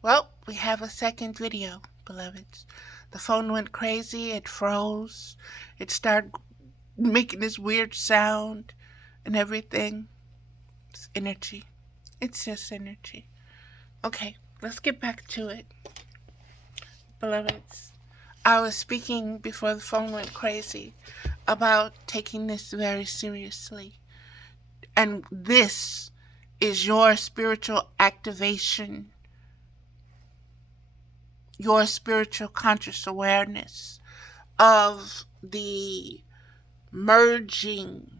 Well, we have a second video, beloveds. The phone went crazy, it froze, it started making this weird sound and everything. It's energy. It's just energy. Okay, let's get back to it, beloveds. I was speaking before the phone went crazy about taking this very seriously. And this is your spiritual activation, your spiritual conscious awareness of the merging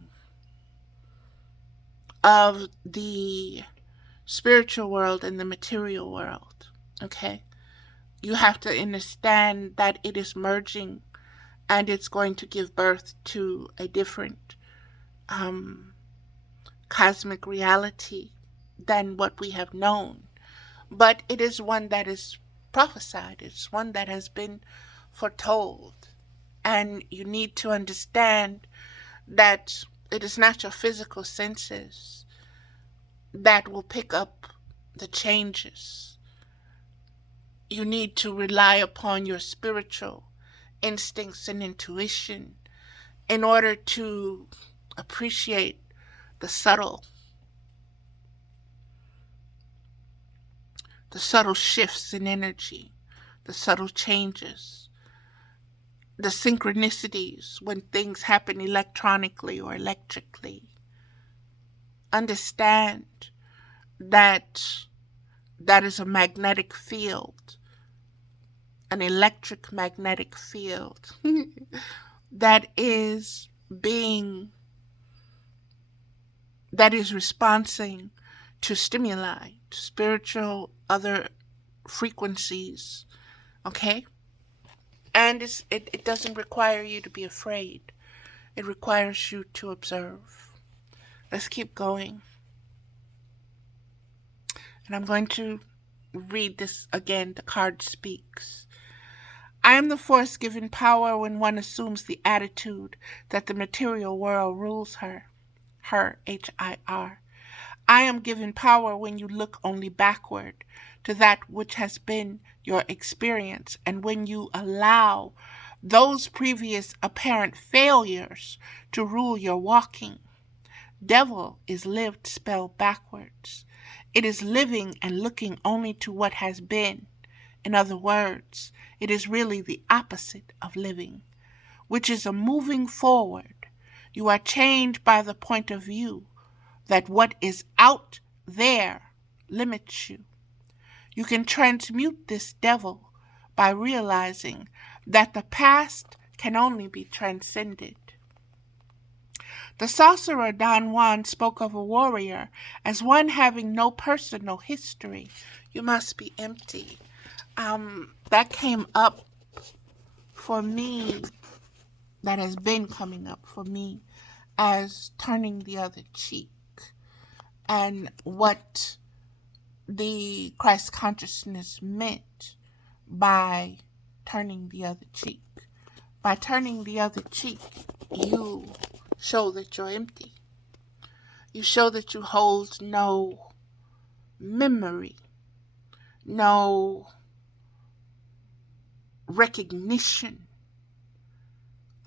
of the spiritual world and the material world. Okay? You have to understand that it is merging and it's going to give birth to a different cosmic reality than what we have known. But it is one that is prophesied, it's one that has been foretold. And you need to understand that it is not your physical senses that will pick up the changes. You need to rely upon your spiritual instincts and intuition in order to appreciate the subtle shifts in energy, the subtle changes, the synchronicities when things happen electronically or electrically. Understand that that is a magnetic field, an electric magnetic field that is responding to stimuli, to spiritual other frequencies. Okay? And it doesn't require you to be afraid. It requires you to observe. Let's keep going. And I'm going to read this again. The card speaks. I am the force given power when one assumes the attitude that the material world rules her, H-I-R. I am given power when you look only backward to that which has been your experience, and when you allow those previous apparent failures to rule your walking. Devil is lived spelled backwards. It is living and looking only to what has been. In other words, it is really the opposite of living, which is a moving forward. You are changed by the point of view that what is out there limits you. You can transmute this devil by realizing that the past can only be transcended. The sorcerer Don Juan spoke of a warrior as one having no personal history. You must be empty. That came up for me, that has been coming up for me as turning the other cheek, and what the Christ consciousness meant by turning the other cheek. By turning the other cheek, you show that you're empty. You show that you hold no memory, no recognition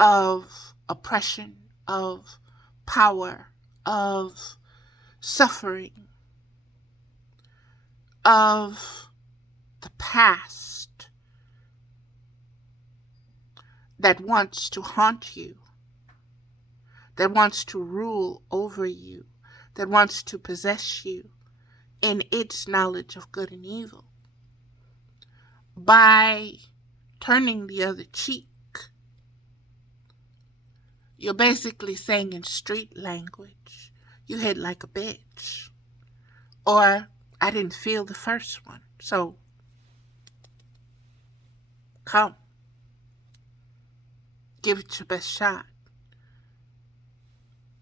of oppression, of power, of suffering, of the past that wants to haunt you, that wants to rule over you, that wants to possess you in its knowledge of good and evil. By turning the other cheek, you're basically saying in street language, you hit like a bitch. Or, I didn't feel the first one, so come. Give it your best shot.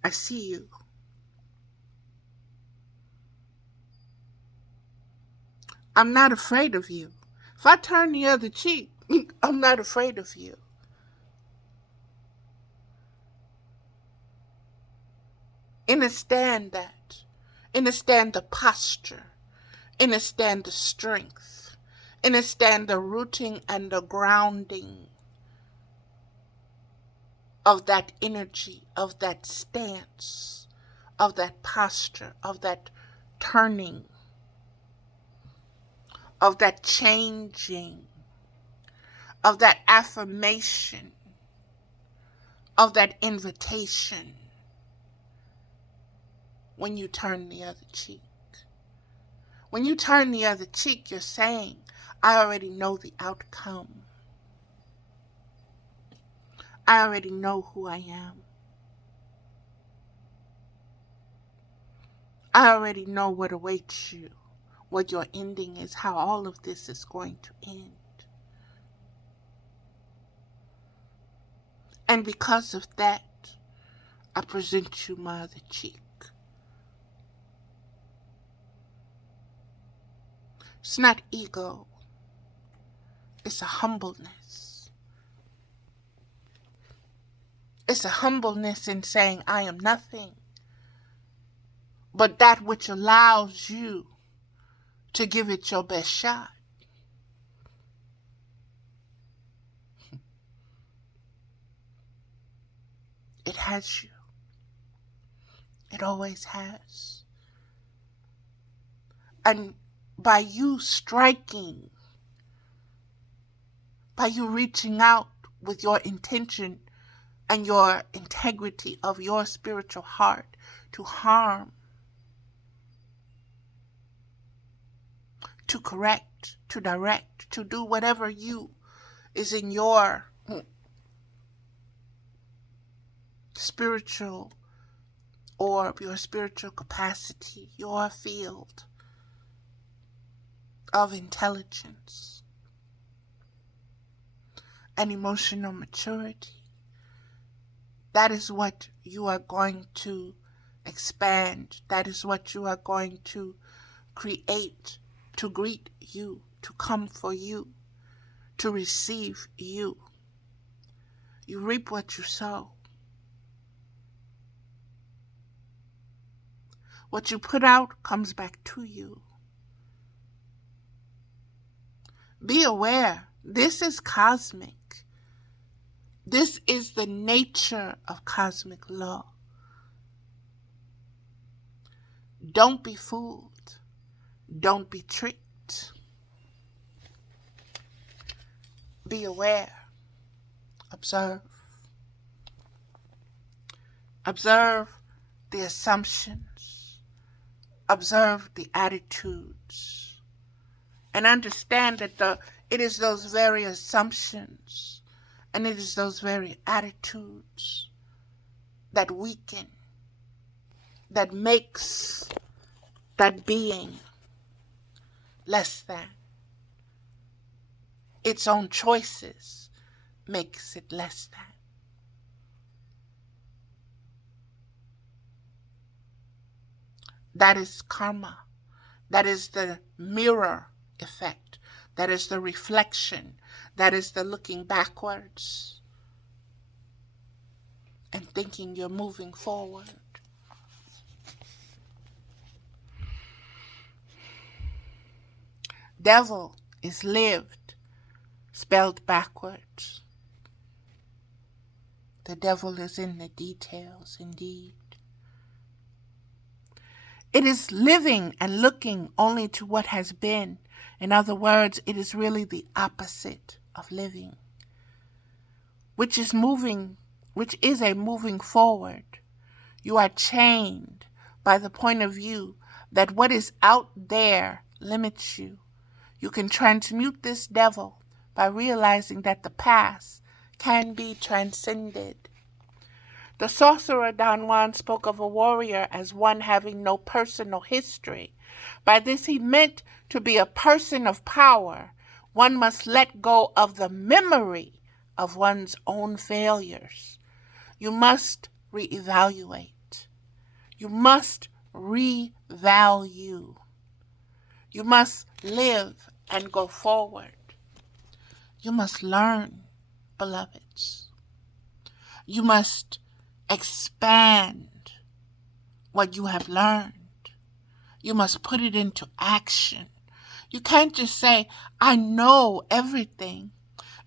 I see you. I'm not afraid of you. If I turn the other cheek, I'm not afraid of you. Understand that. Understand the posture. Understand the strength. Understand the rooting and the grounding of that energy, of that stance, of that posture, of that turning, of that changing, of that affirmation, of that invitation when you turn the other cheek. When you turn the other cheek, you're saying, I already know the outcome. I already know who I am. I already know what awaits you, what your ending is, how all of this is going to end. And because of that, I present you my other cheek. It's not ego. It's a humbleness. It's a humbleness in saying, I am nothing but that which allows you to give it your best shot. It has you. It always has. And by you striking, by you reaching out with your intention and your integrity of your spiritual heart to harm, to correct, to direct, to do whatever you is in your spiritual orb, your spiritual capacity, your field of intelligence and emotional maturity. That is what you are going to expand. That is what you are going to create, to greet you, to come for you, to receive you. You reap what you sow. What you put out comes back to you. Be aware, this is cosmic. This is the nature of cosmic law. Don't be fooled. Don't be tricked. Be aware. Observe. Observe the assumptions. Observe the attitudes. And understand that it is those very assumptions and it is those very attitudes that weaken, that makes that being less than. Its own choices makes it less than. That is karma. That is the mirror effect. That is the reflection. That is the looking backwards and thinking you're moving forward. Devil is lived, spelled backwards. The devil is in the details, indeed. It is living and looking only to what has been. In other words, it is really the opposite of living, which is a moving forward. You are chained by the point of view that what is out there limits you. You can transmute this devil by realizing that the past can be transcended. The sorcerer Don Juan spoke of a warrior as one having no personal history. By this he meant to be a person of power. One must let go of the memory of one's own failures. You must reevaluate. You must revalue. You must live and go forward. You must learn, beloveds. You must expand what you have learned. You must put it into action. You can't just say, I know everything,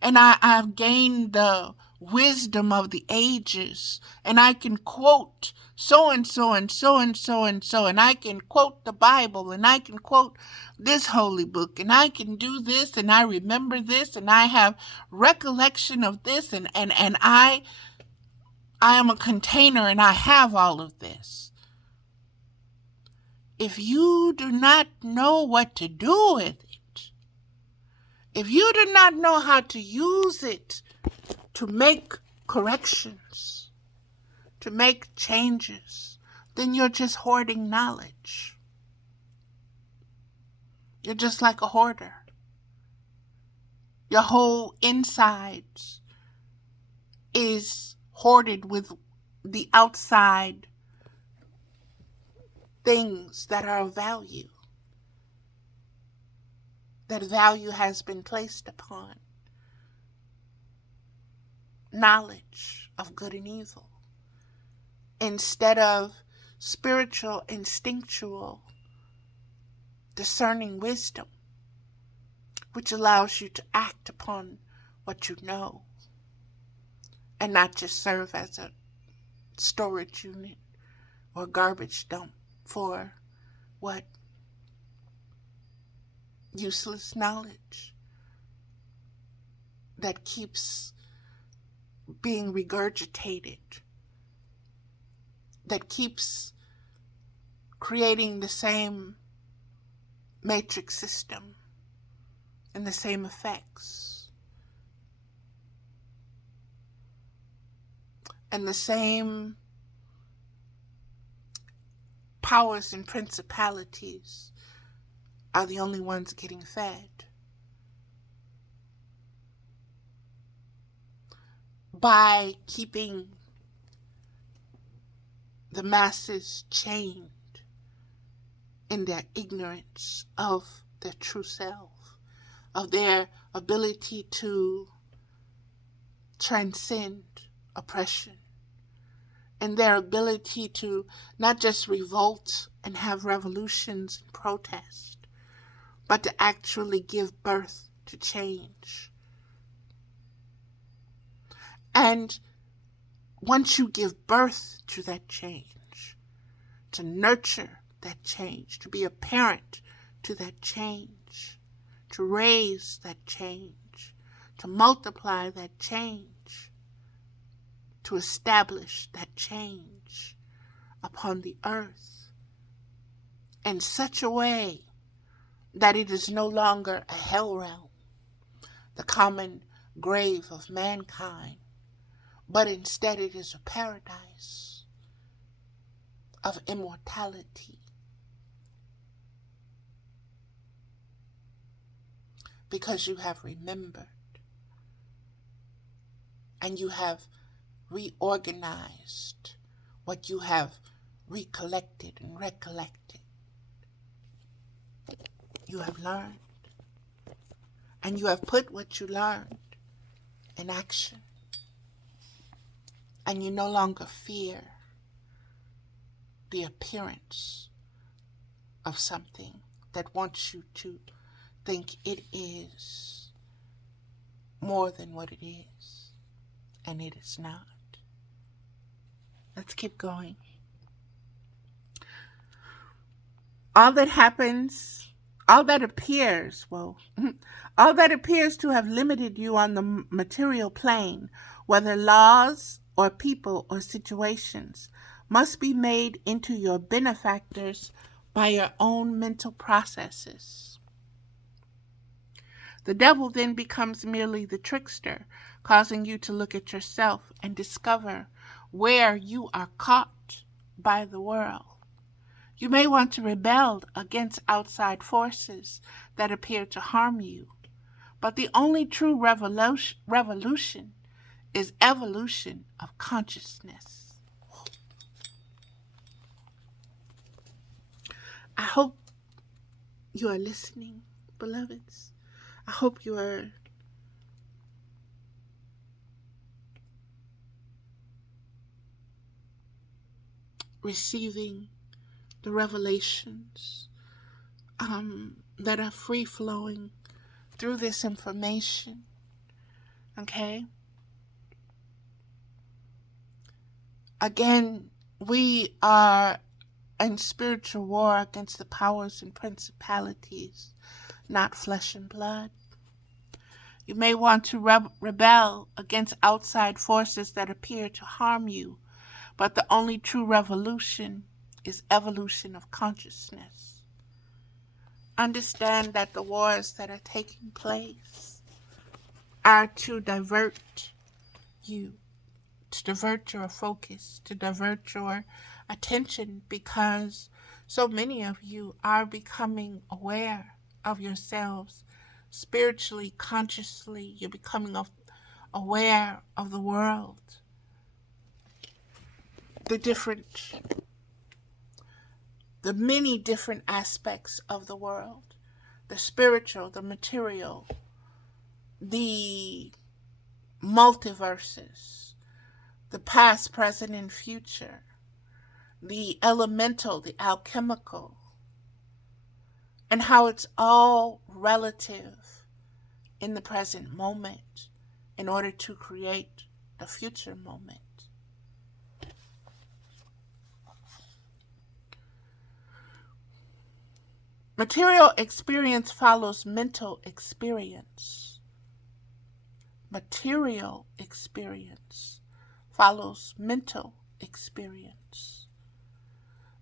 and I've gained the wisdom of the ages, and I can quote so and so and so and so and so, and I can quote the Bible, and I can quote this holy book, and I can do this, and I remember this, and I have recollection of this, and I am a container, and I have all of this. If you do not know what to do with it, if you do not know how to use it to make corrections, to make changes, then you're just hoarding knowledge. You're just like a hoarder. Your whole insides is hoarded with the outside things that are of value, that value has been placed upon. Knowledge of good and evil, instead of spiritual, instinctual, discerning wisdom, which allows you to act upon what you know and not just serve as a storage unit or garbage dump for what? Useless knowledge that keeps being regurgitated, that keeps creating the same matrix system and the same effects and the same powers and principalities are the only ones getting fed. By keeping the masses chained in their ignorance of their true self, of their ability to transcend oppression, and their ability to not just revolt and have revolutions and protest, but to actually give birth to change. And once you give birth to that change, to nurture that change, to be a parent to that change, to raise that change, to multiply that change, to establish that change upon the earth in such a way that it is no longer a hell realm, the common grave of mankind, but instead it is a paradise of immortality. Because you have remembered and you have reorganized what you have recollected and recollected. You have learned, and you have put what you learned in action. And you no longer fear the appearance of something that wants you to think it is more than what it is, and it is not. Let's keep going. All that appears to have limited you on the material plane, whether laws or people or situations, must be made into your benefactors by your own mental processes. The devil then becomes merely the trickster, causing you to look at yourself and discover where you are caught by the world. You may want to rebel against outside forces that appear to harm you, but the only true revolution is evolution of consciousness. I hope you are listening, beloveds. I hope you are receiving the revelations that are free-flowing through this information. Okay? Again, we are in spiritual war against the powers and principalities, not flesh and blood. You may want to rebel against outside forces that appear to harm you, but the only true revolution is evolution of consciousness. Understand that the wars that are taking place are to divert you, to divert your focus, to divert your attention, because so many of you are becoming aware of yourselves spiritually, consciously. You're becoming aware of the world, the many different aspects of the world, the spiritual, the material, the multiverses, the past, present, and future, the elemental, the alchemical, and how it's all relative in the present moment in order to create the future moment. Material experience follows mental experience. Material experience follows mental experience.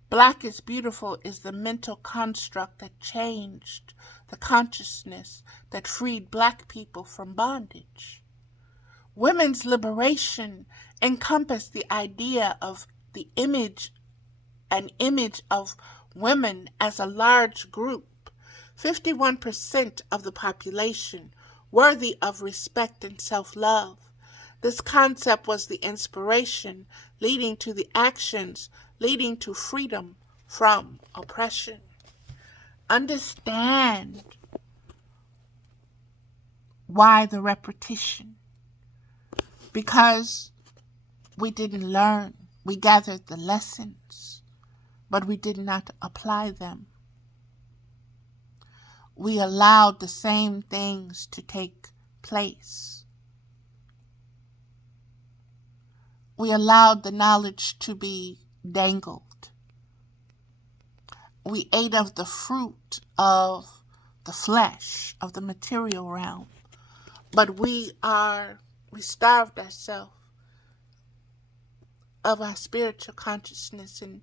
Black is beautiful is the mental construct that changed the consciousness that freed Black people from bondage. Women's liberation encompassed the idea of an image of women as a large group, 51% of the population, worthy of respect and self-love. This concept was the inspiration leading to the actions leading to freedom from oppression. Understand why the repetition. Because we didn't learn. We gathered the lessons, but we did not apply them. We allowed the same things to take place. We allowed the knowledge to be dangled. We ate of the fruit of the flesh, of the material realm, but we starved ourselves of our spiritual consciousness and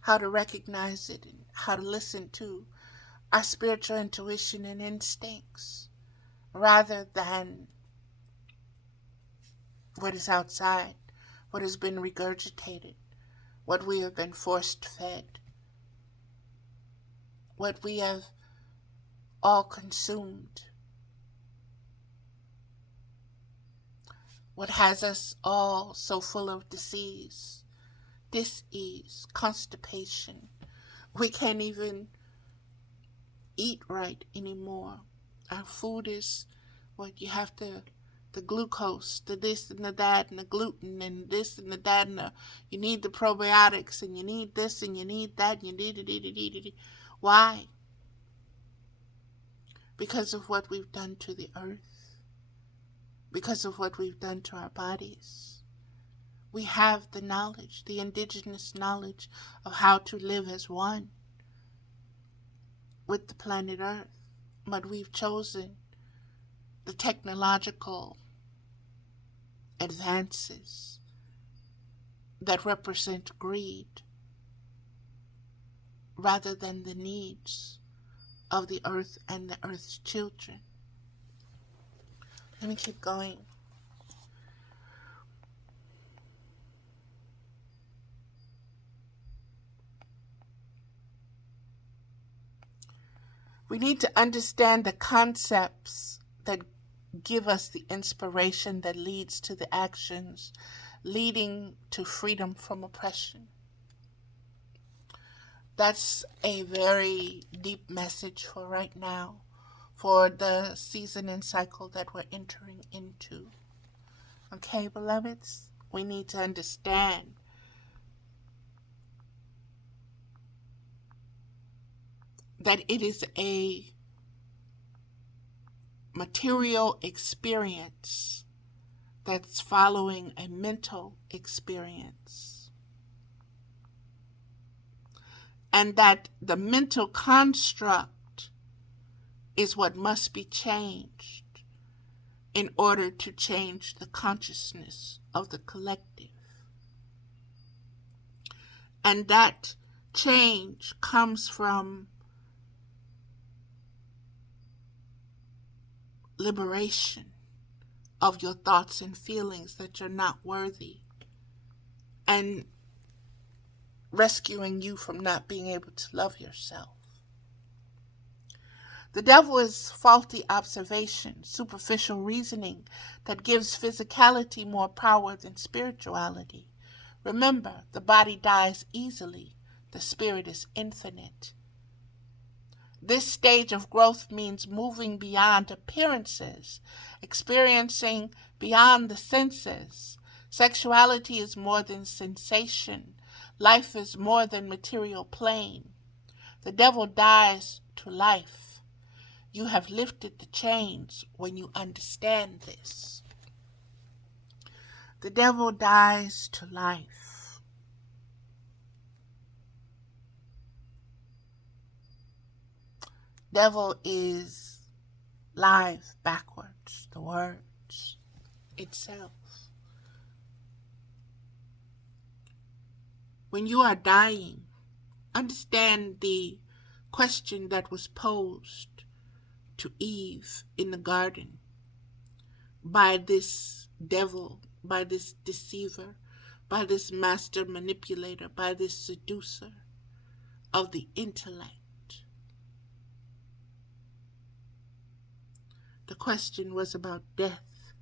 how to recognize it and how to listen to our spiritual intuition and instincts rather than what is outside, what has been regurgitated, what we have been forced fed, what we have all consumed, what has us all so full of disease, dis-ease, constipation. We can't even eat right anymore. Our food is what you have to, the glucose, the this and the that, and the gluten, and this and the that, and you need the probiotics, and you need this, and you need that, and you need it. Why? Because of what we've done to the earth. Because of what we've done to our bodies. We have the knowledge, the indigenous knowledge of how to live as one with the planet Earth, but we've chosen the technological advances that represent greed rather than the needs of the earth and the earth's children. Let me keep going. We need to understand the concepts that give us the inspiration that leads to the actions leading to freedom from oppression. That's a very deep message for right now, for the season and cycle that we're entering into. Okay, beloveds? We need to understand that it is a material experience that's following a mental experience, and that the mental construct is what must be changed in order to change the consciousness of the collective. And that change comes from liberation of your thoughts and feelings that you're not worthy, and rescuing you from not being able to love yourself. The devil is faulty observation, superficial reasoning that gives physicality more power than spirituality. Remember, the body dies easily, the spirit is infinite. This stage of growth means moving beyond appearances, experiencing beyond the senses. Sexuality is more than sensation. Life is more than material plane. The devil dies to life. You have lifted the chains when you understand this. The devil dies to life. Devil is live backwards, the words itself. When you are dying, understand the question that was posed to Eve in the garden by this devil, by this deceiver, by this master manipulator, by this seducer of the intellect. The question was about death.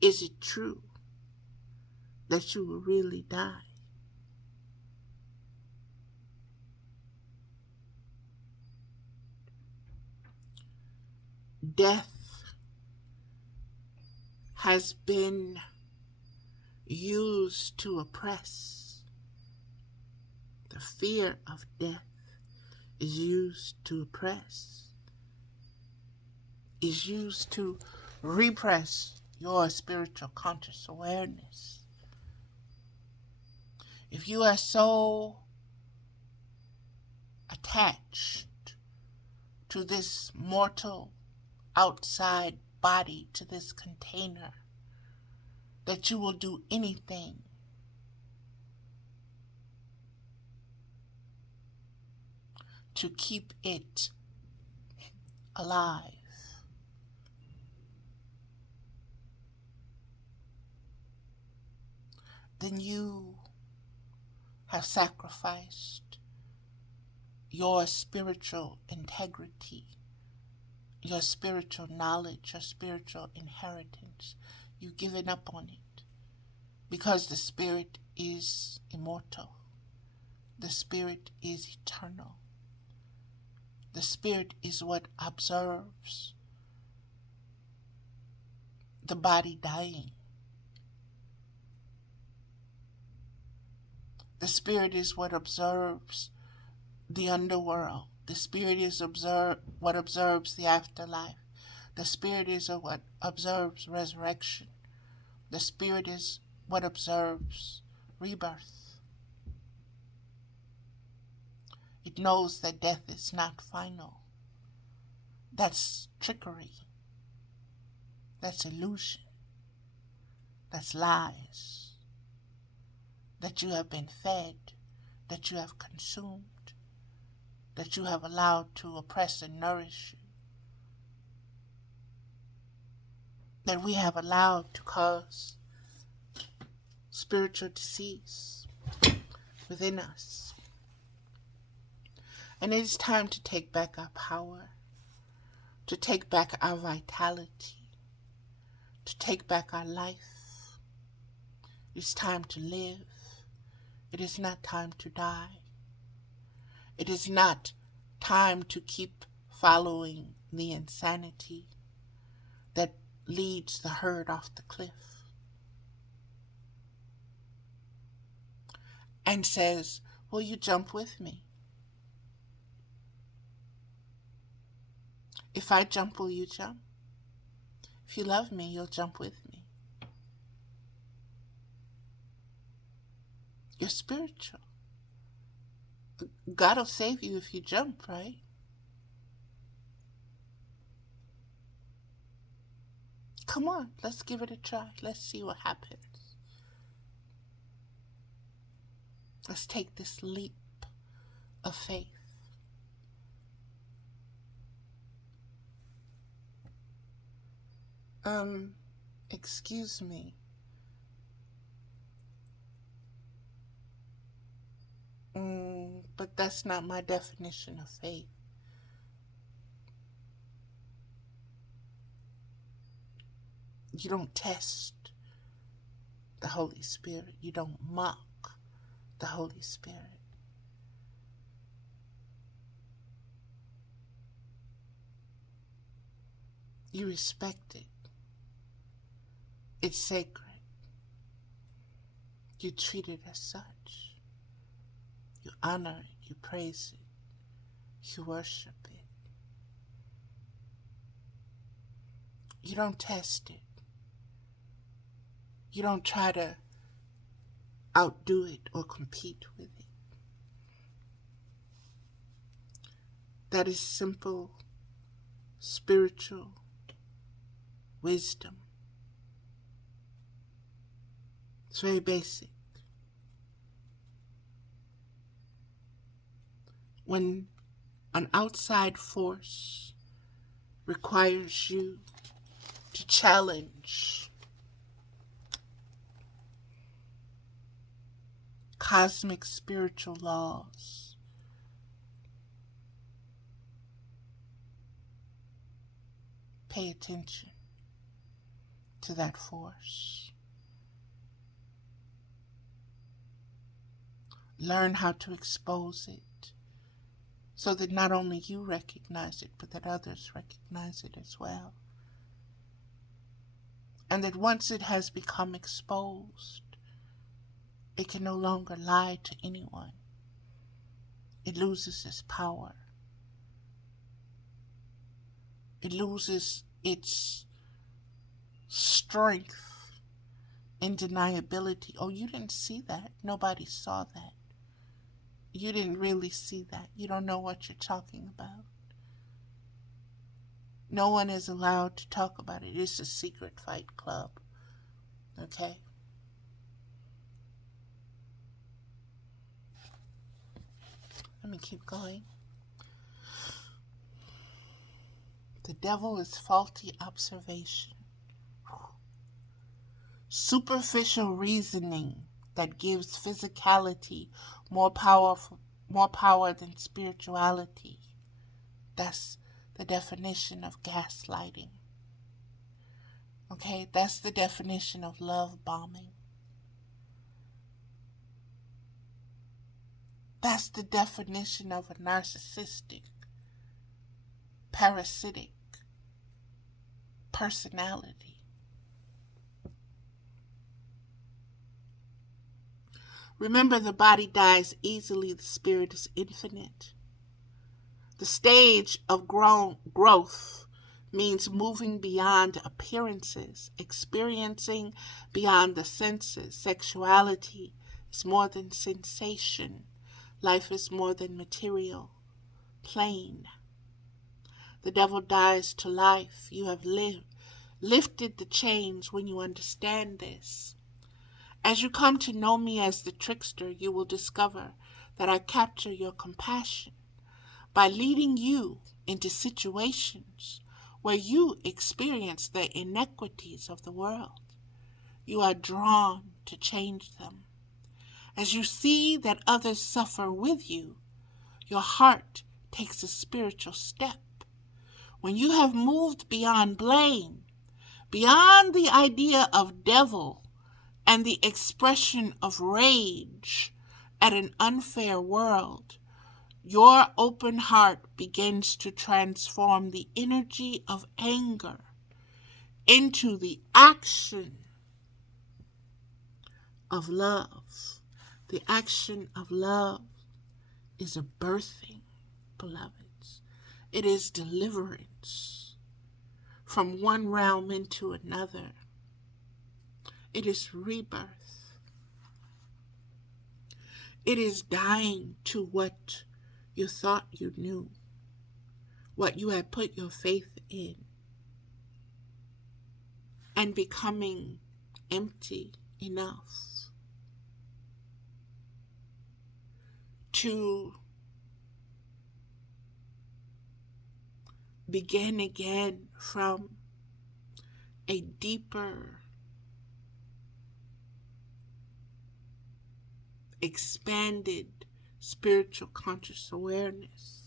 Is it true that you will really die? Death has been used to oppress. The fear of death is used to oppress, is used to repress your spiritual conscious awareness. If you are so attached to this mortal outside body, to this container, that you will do anything to keep it alive, then you have sacrificed your spiritual integrity, your spiritual knowledge, your spiritual inheritance. You've given up on it because the spirit is immortal. The spirit is eternal. The spirit is what observes the body dying. The spirit is what observes the underworld. The spirit is what observes the afterlife. The spirit is what observes resurrection. The spirit is what observes rebirth. It knows that death is not final. That's trickery. That's illusion. That's lies. That you have been fed, that you have consumed, that you have allowed to oppress and nourish you, that we have allowed to cause spiritual disease within us. And it is time to take back our power, to take back our vitality, to take back our life. It's time to live. It is not time to die. It is not time to keep following the insanity that leads the herd off the cliff and says, will you jump with me? If I jump, will you jump? If you love me, you'll jump with me. You're spiritual. God will save you if you jump, right? Come on, let's give it a try. Let's see what happens. Let's take this leap of faith. Excuse me. But that's not my definition of faith. You don't test the Holy Spirit. You don't mock the Holy Spirit. You respect it. It's sacred. You treat it as such. You honor it. You praise it. You worship it. You don't test it. You don't try to outdo it or compete with it. That is simple spiritual wisdom. It's very basic. When an outside force requires you to challenge cosmic spiritual laws, pay attention to that force. Learn how to expose it so that not only you recognize it, but that others recognize it as well. And that once it has become exposed, it can no longer lie to anyone. It loses its power. It loses its strength and deniability. Oh, you didn't see that. Nobody saw that. You didn't really see that. You don't know what you're talking about. No one is allowed to talk about it. It's a secret fight club. Okay? Let me keep going. The devil is faulty observation. Superficial reasoning that gives physicality more power than spirituality. That's the definition of gaslighting. Okay, that's the definition of love bombing. That's the definition of a narcissistic, parasitic personality. Remember, the body dies easily, the spirit is infinite. The stage of growth means moving beyond appearances, experiencing beyond the senses. Sexuality is more than sensation. Life is more than material, plain. The devil dies to life. You have lifted the chains when you understand this. As you come to know me as the trickster, you will discover that I capture your compassion by leading you into situations where you experience the inequities of the world. You are drawn to change them. As you see that others suffer with you, your heart takes a spiritual step. When you have moved beyond blame, beyond the idea of devil, and the expression of rage at an unfair world, your open heart begins to transform the energy of anger into the action of love. The action of love is a birthing, beloveds. It is deliverance from one realm into another. It is rebirth. It is dying to what you thought you knew, what you had put your faith in, and becoming empty enough to begin again from a deeper, expanded spiritual conscious awareness.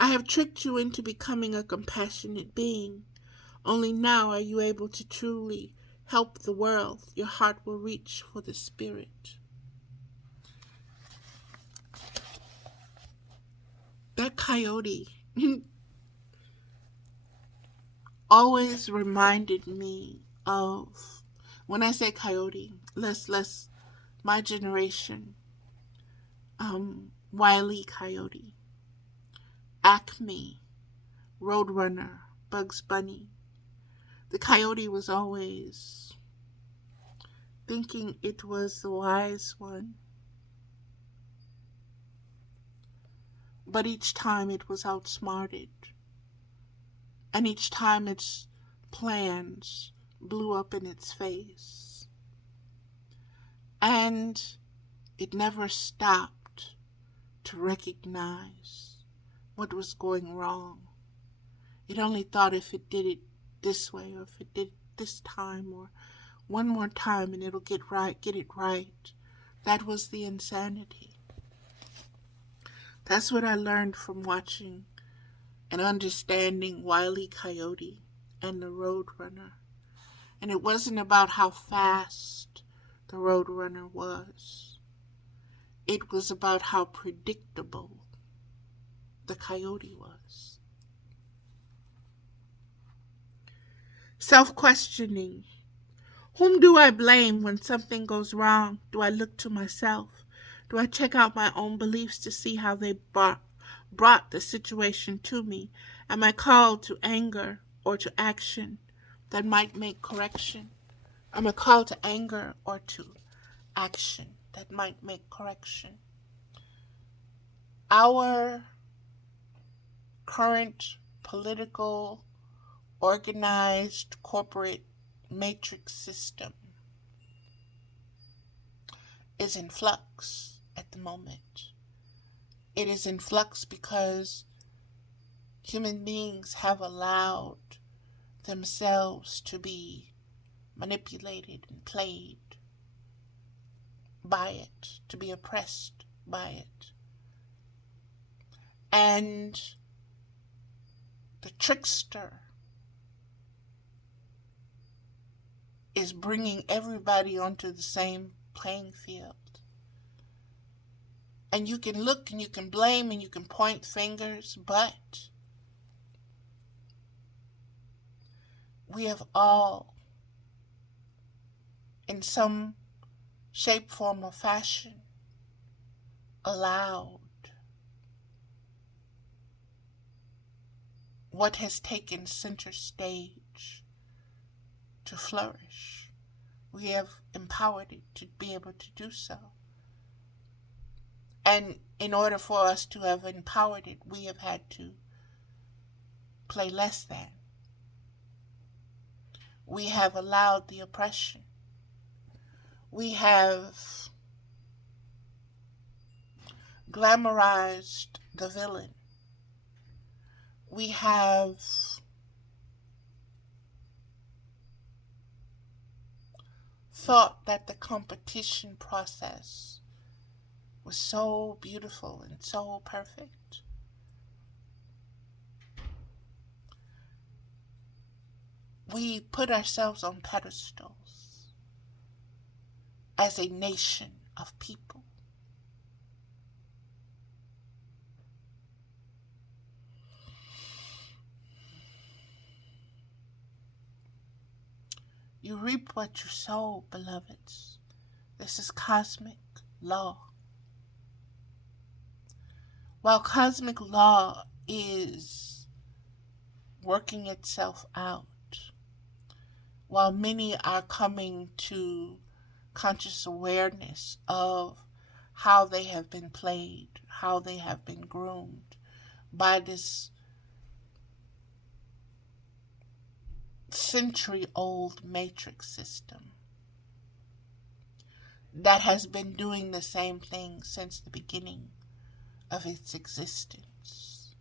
I have tricked you into becoming a compassionate being. Only now are you able to truly help the world. Your heart will reach for the spirit. That coyote always reminded me of, when I say coyote, my generation, Wile E. Coyote, Acme, Roadrunner, Bugs Bunny. The coyote was always thinking it was the wise one, but each time it was outsmarted, and each time its plans blew up in its face. And it never stopped to recognize what was going wrong. It only thought if it did it this way, or if it did it this time, or one more time and it'll get it right. That was the insanity. That's what I learned from watching and understanding Wile E. Coyote and the Roadrunner. And it wasn't about how fast the Roadrunner was. It was about how predictable the coyote was. Self-questioning. Whom do I blame when something goes wrong? Do I look to myself? Do I check out my own beliefs to see how they brought the situation to me? Am I called to anger or to action that might make correction? Am I called to anger or to action that might make correction? Our current political, organized, corporate matrix system is in flux at the moment. It is in flux because human beings have allowed themselves to be manipulated and played by it, to be oppressed by it. And the trickster is bringing everybody onto the same playing field. And you can look and you can blame and you can point fingers, but we have all, in some shape, form, or fashion, allowed what has taken center stage to flourish. We have empowered it to be able to do so. And in order for us to have empowered it, we have had to play less than. We have allowed the oppression. We have glamorized the villain. We have thought that the competition process was so beautiful and so perfect. We put ourselves on pedestals as a nation of people. You reap what you sow, beloveds. This is cosmic law. While cosmic law is working itself out, while many are coming to conscious awareness of how they have been played, how they have been groomed by this century-old matrix system that has been doing the same thing since the beginning of its existence.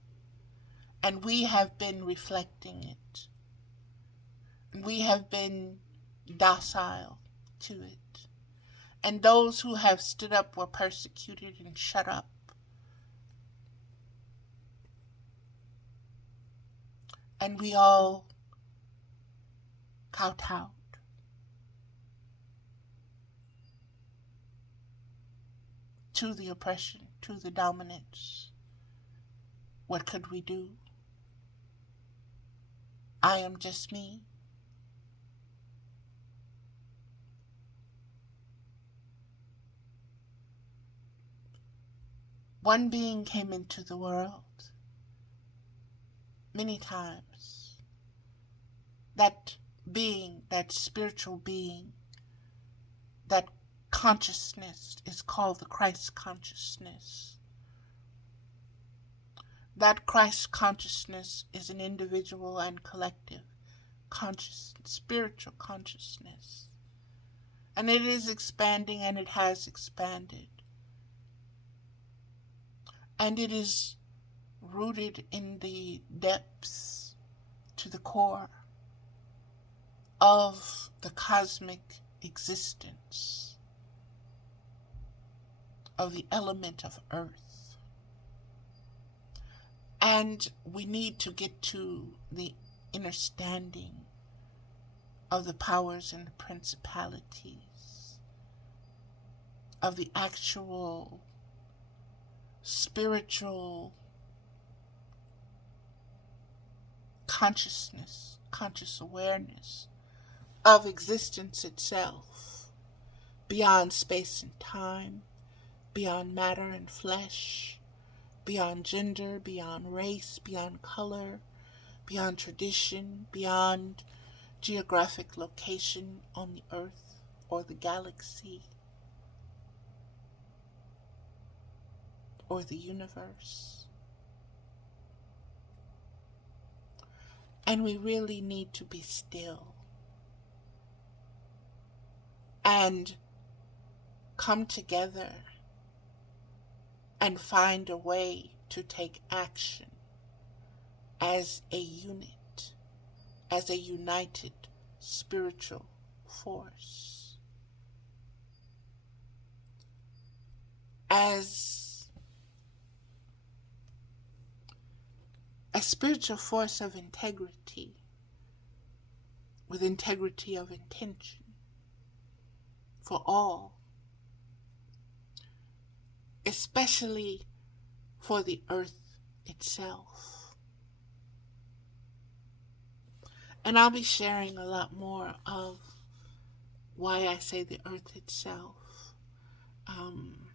And we have been reflecting it. We have been docile to it. And those who have stood up were persecuted and shut up. And we all kowtowed. To the oppression, to the dominance. What could we do? I am just me. One being came into the world many times. That being, that spiritual being, that consciousness is called the Christ consciousness. That Christ consciousness is an individual and collective spiritual consciousness. And it is expanding, and it has expanded. And it is rooted in the depths, to the core of the cosmic existence of the element of earth. And we need to get to the understanding of the powers and the principalities, of the actual spiritual consciousness, conscious awareness of existence itself, beyond space and time, beyond matter and flesh, beyond gender, beyond race, beyond color, beyond tradition, beyond geographic location on the earth or the galaxy or the universe. And we really need to be still and come together and find a way to take action as a unit, as a united spiritual force, as a spiritual force of integrity, with integrity of intention for all, especially for the earth itself. And I'll be sharing a lot more of why I say the earth itself, and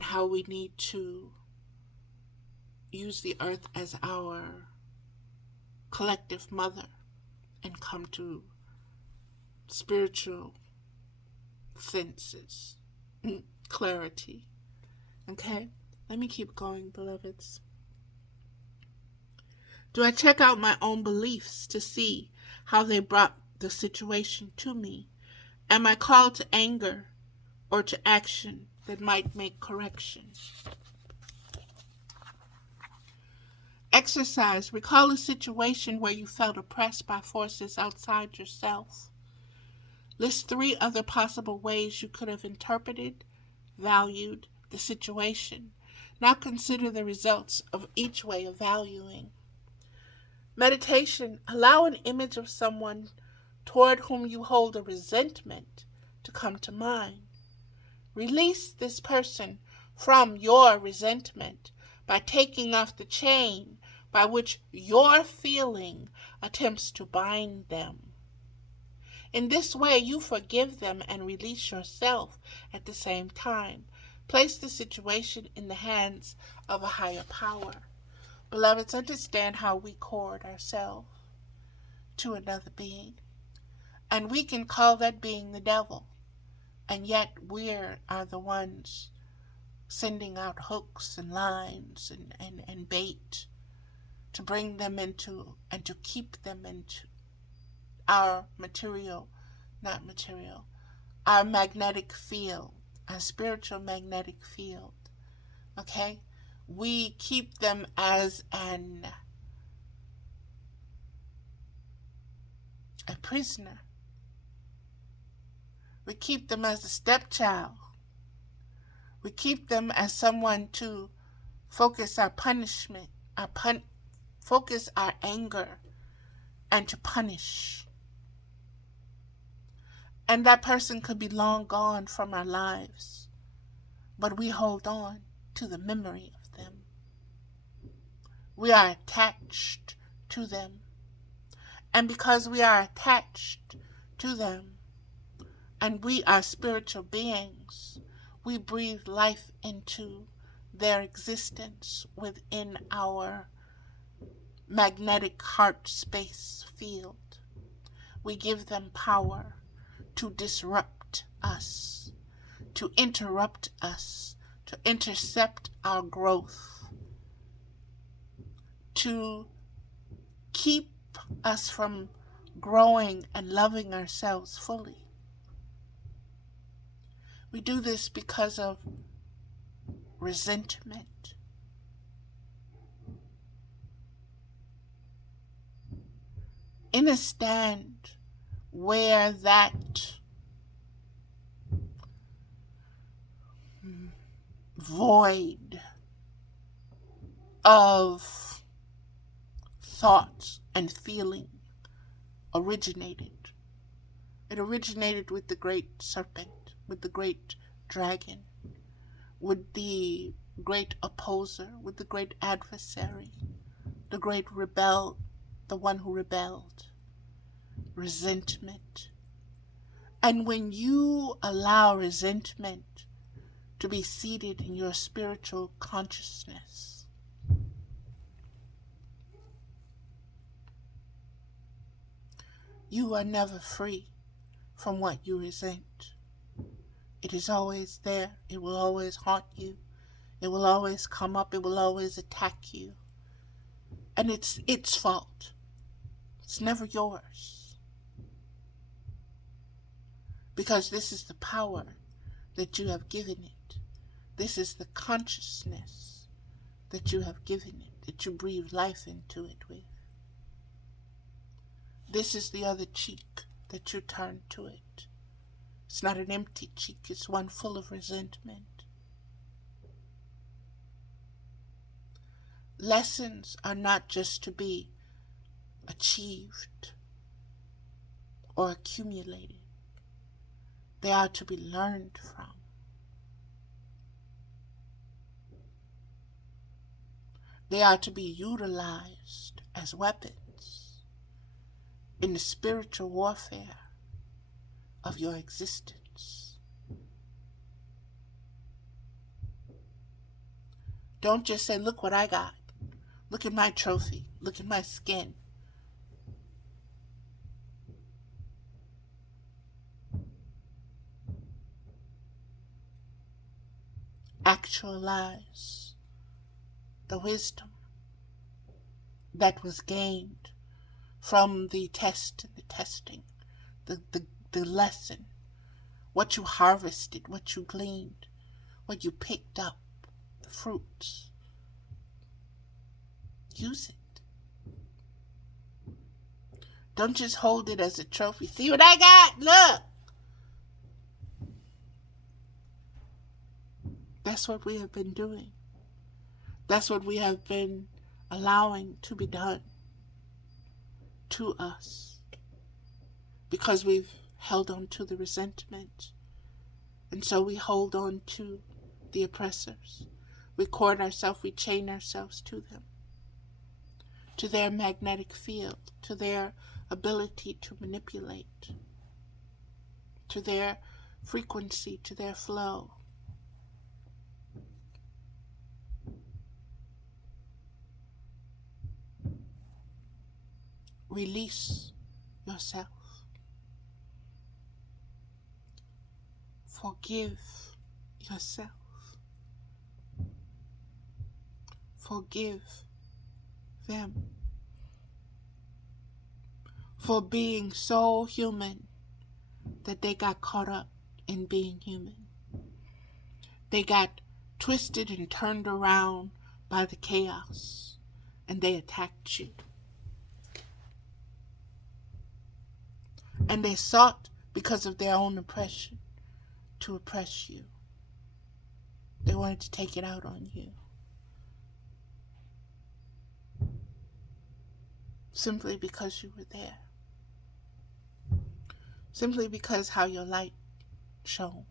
how we need to use the earth as our collective mother and come to spiritual senses, clarity. Okay? Let me keep going, beloveds. Do I check out my own beliefs to see how they brought the situation to me? Am I called to anger or to action that might make correction? Exercise. Recall a situation where you felt oppressed by forces outside yourself. List 3 other possible ways you could have interpreted, valued the situation. Now consider the results of each way of valuing. Meditation. Allow an image of someone toward whom you hold a resentment to come to mind. Release this person from your resentment by taking off the chain by which your feeling attempts to bind them. In this way, you forgive them and release yourself at the same time. Place the situation in the hands of a higher power. Beloveds, understand how we cord ourselves to another being. And we can call that being the devil. And yet we are the ones sending out hooks and lines and bait to bring them into and to keep them into our our magnetic field, our spiritual magnetic field. Okay? We keep them as a prisoner. We keep them as a stepchild. We keep them as someone to focus our punishment, focus our anger, and to punish. And that person could be long gone from our lives, but we hold on to the memory of them. We are attached to them. And because we are attached to them, and we are spiritual beings, we breathe life into their existence within our magnetic heart space field. We give them power to disrupt us, to interrupt us, to intercept our growth, to keep us from growing and loving ourselves fully. We do this because of resentment. In a stand where that void of thoughts and feeling originated. It originated with the great serpent, with the great dragon, with the great opposer, with the great adversary, the great rebel, the one who rebelled. Resentment. And when you allow resentment to be seated in your spiritual consciousness, you are never free from what you resent. It is always there. It will always haunt you. It will always come up. It will always attack you. And it's its fault. It's never yours. Because this is the power that you have given it. This is the consciousness that you have given it, that you breathe life into it with. This is the other cheek that you turn to it. It's not an empty cheek, it's one full of resentment. Lessons are not just to be achieved or accumulated. They are to be learned from. They are to be utilized as weapons in the spiritual warfare of your existence. Don't just say, look what I got. Look at my trophy. Look at my skin. Actualize the wisdom that was gained from the test and the testing, the lesson, what you harvested, what you gleaned, what you picked up, the fruits. Use it. Don't just hold it as a trophy. See what I got? Look! That's what we have been doing. That's what we have been allowing to be done to us. Because we've held on to the resentment. And so we hold on to the oppressors. We cord ourselves, we chain ourselves to them. To their magnetic field, to their ability to manipulate, to their frequency, to their flow. Release yourself. Forgive yourself. Forgive them for being so human that they got caught up in being human. They got twisted and turned around by the chaos, and they attacked you. And they sought, because of their own oppression, to oppress you. They wanted to take it out on you. Simply because you were there. Simply because how your light shone.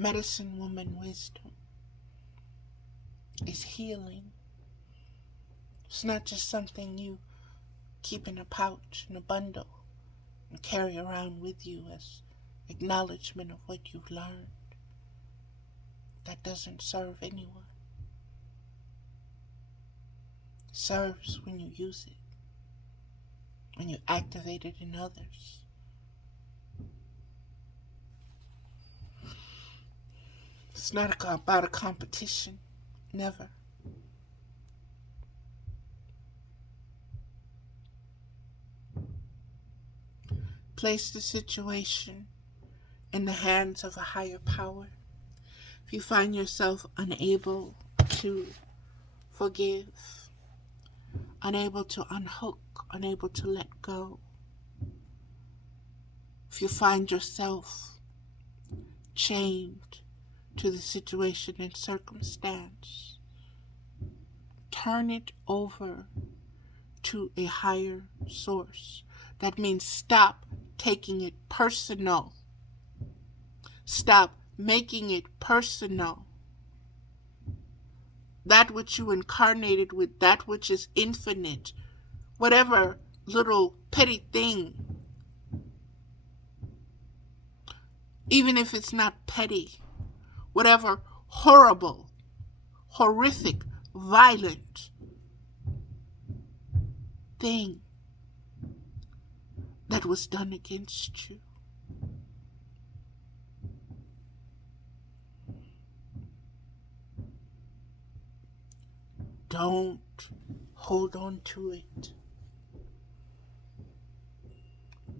Medicine woman wisdom is healing. It's not just something you keep in a pouch, in a bundle, and carry around with you as acknowledgement of what you've learned. That doesn't serve anyone. It serves when you use it, when you activate it in others. It's not about a competition. Never. Place the situation in the hands of a higher power. If you find yourself unable to forgive, unable to unhook, unable to let go, if you find yourself chained to the situation and circumstance, turn it over to a higher source. That means stop taking it personal. Stop making it personal. That which you incarnated with, that which is infinite, whatever little petty thing, even if it's not petty, whatever horrible, horrific, violent thing that was done against you. Don't hold on to it.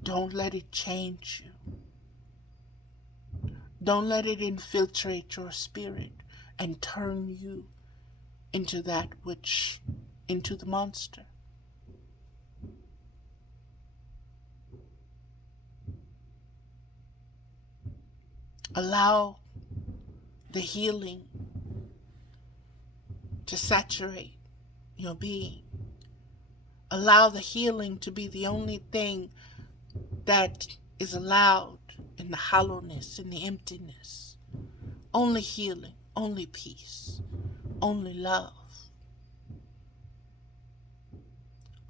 Don't let it change you. Don't let it infiltrate your spirit and turn you into into the monster. Allow the healing to saturate your being. Allow the healing to be the only thing that is allowed in the hollowness, in the emptiness. Only healing, only peace, only love.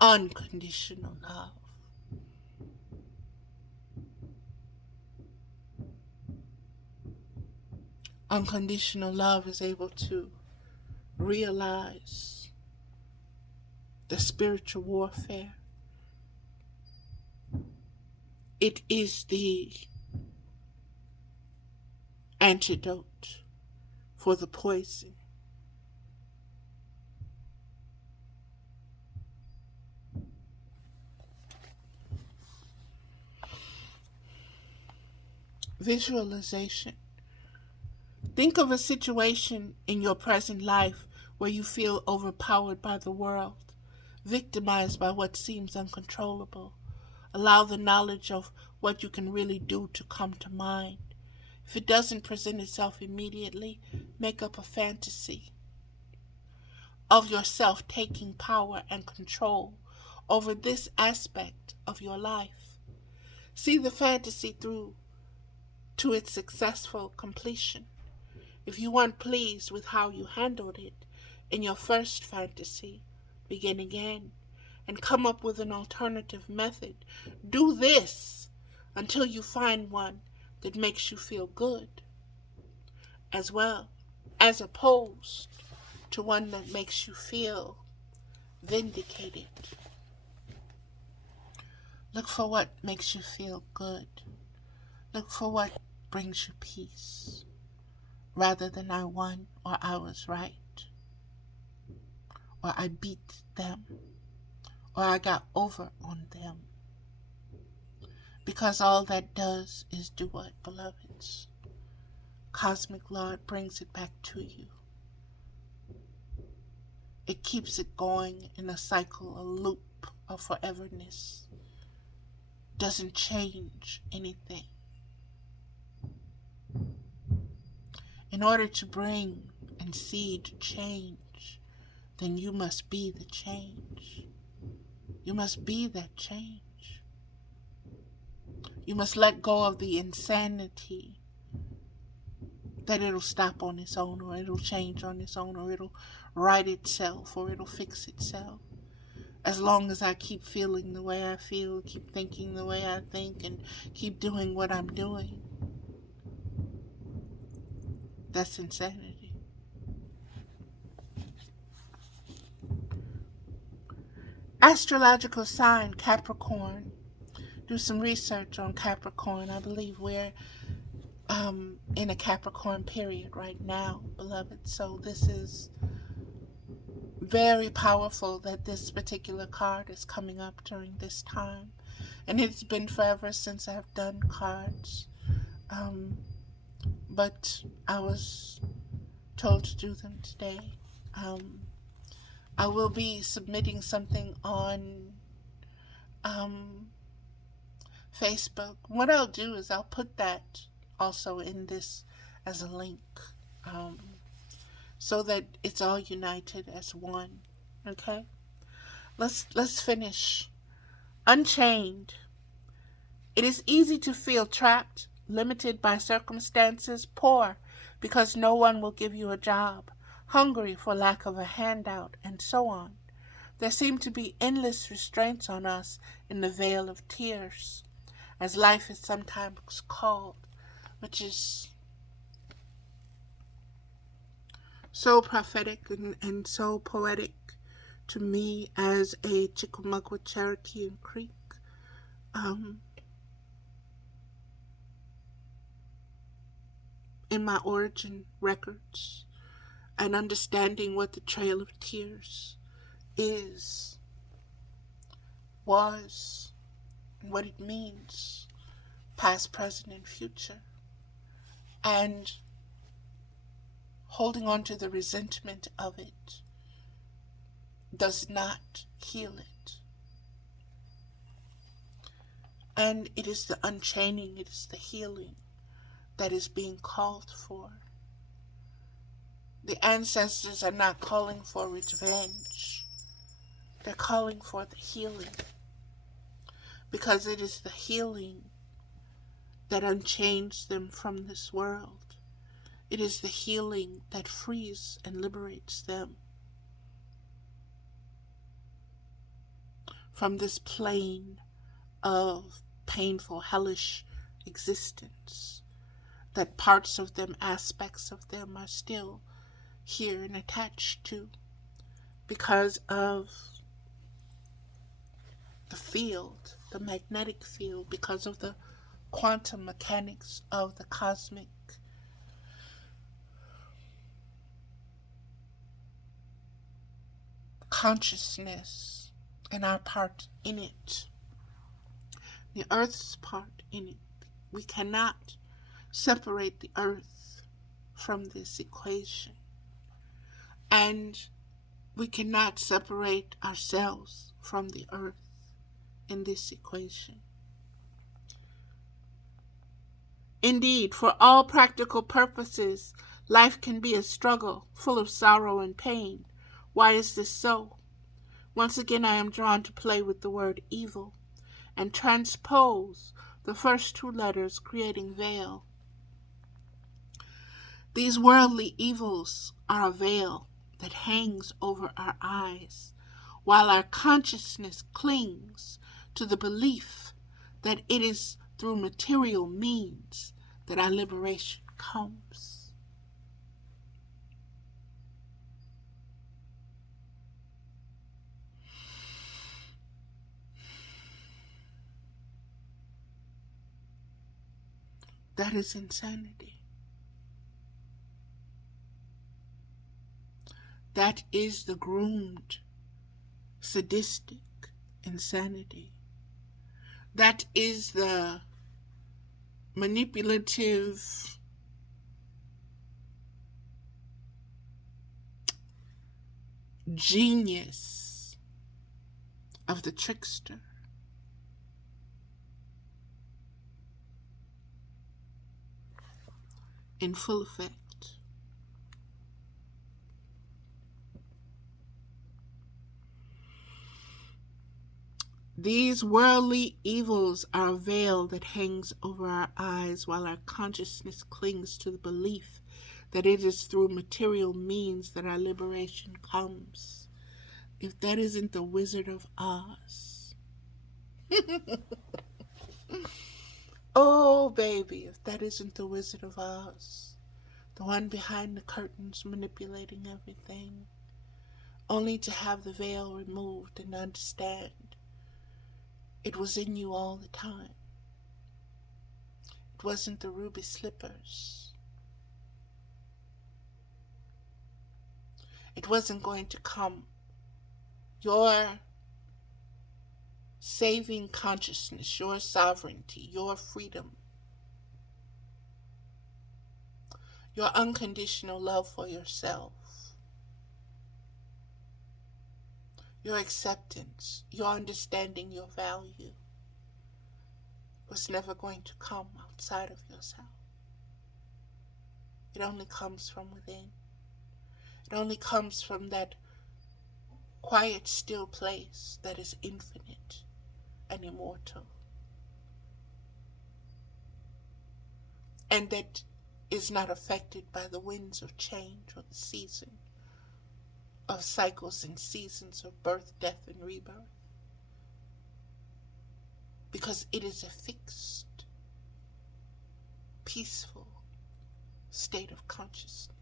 Unconditional love. Unconditional love is able to realize the spiritual warfare. It is the antidote for the poison. Visualization. Think of a situation in your present life where you feel overpowered by the world, victimized by what seems uncontrollable. Allow the knowledge of what you can really do to come to mind. If it doesn't present itself immediately, make up a fantasy of yourself taking power and control over this aspect of your life. See the fantasy through to its successful completion. If you weren't pleased with how you handled it in your first fantasy, begin again and come up with an alternative method. Do this until you find one that makes you feel good as well, as opposed to one that makes you feel vindicated. Look for what makes you feel good. Look for what brings you peace, rather than I won or I was right, or I beat them, or I got over on them. Because all that does is do what, beloveds? Cosmic law, it brings it back to you. It keeps it going in a cycle, a loop of foreverness. Doesn't change anything. In order to bring and seed change, then you must be the change. You must be that change. You must let go of the insanity that it'll stop on its own, or it'll change on its own, or it'll right itself, or it'll fix itself. As long as I keep feeling the way I feel, keep thinking the way I think, and keep doing what I'm doing, that's insanity. Astrological sign, Capricorn. Do some research on Capricorn. I believe we're in a Capricorn period right now, beloved. So this is very powerful that this particular card is coming up during this time. And it's been forever since I've done cards. But I was told to do them today. I will be submitting something on Facebook. What I'll do is I'll put that also in this as a link, so that it's all united as one. Okay? Let's finish. Unchained. It is easy to feel trapped, limited by circumstances, poor because no one will give you a job, hungry for lack of a handout, and so on. There seem to be endless restraints on us in the veil of tears, as life is sometimes called, which is so prophetic and so poetic to me as a Chickamauga, Cherokee, and Creek. In my origin records, and understanding what the Trail of Tears is, was, and what it means, past, present, and future, and holding on to the resentment of it does not heal it. And it is the unchaining, it is the healing that is being called for. The ancestors are not calling for revenge. They're calling for the healing. Because it is the healing that unchains them from this world. It is the healing that frees and liberates them from this plane of painful, hellish existence. That parts of them, aspects of them, are still here and attached to because of the field, the magnetic field, because of the quantum mechanics of the cosmic consciousness and our part in it, the earth's part in it. We cannot separate the earth from this equation, and we cannot separate ourselves from the earth in this equation. Indeed, for all practical purposes, life can be a struggle, full of sorrow and pain. Why is this so? Once again, I am drawn to play with the word evil and transpose the first two letters, creating veil. These worldly evils are a veil that hangs over our eyes, while our consciousness clings to the belief that it is through material means that our liberation comes. That is insanity. That is the groomed, sadistic insanity. That is the manipulative, genius of the trickster. In full effect. These worldly evils are a veil that hangs over our eyes while our consciousness clings to the belief that it is through material means that our liberation comes. If that isn't the Wizard of Oz. Oh, baby, if that isn't the Wizard of Oz. The one behind the curtains manipulating everything. Only to have the veil removed and understand it was in you all the time. It wasn't the ruby slippers. It wasn't going to come. Your saving consciousness, your sovereignty, your freedom, your unconditional love for yourself, your acceptance, your understanding your value was never going to come outside of yourself. It only comes from within. It only comes from that quiet, still place that is infinite and immortal. And that is not affected by the winds of change or the season of cycles and seasons of birth, death, and rebirth. Because it is a fixed, peaceful state of consciousness.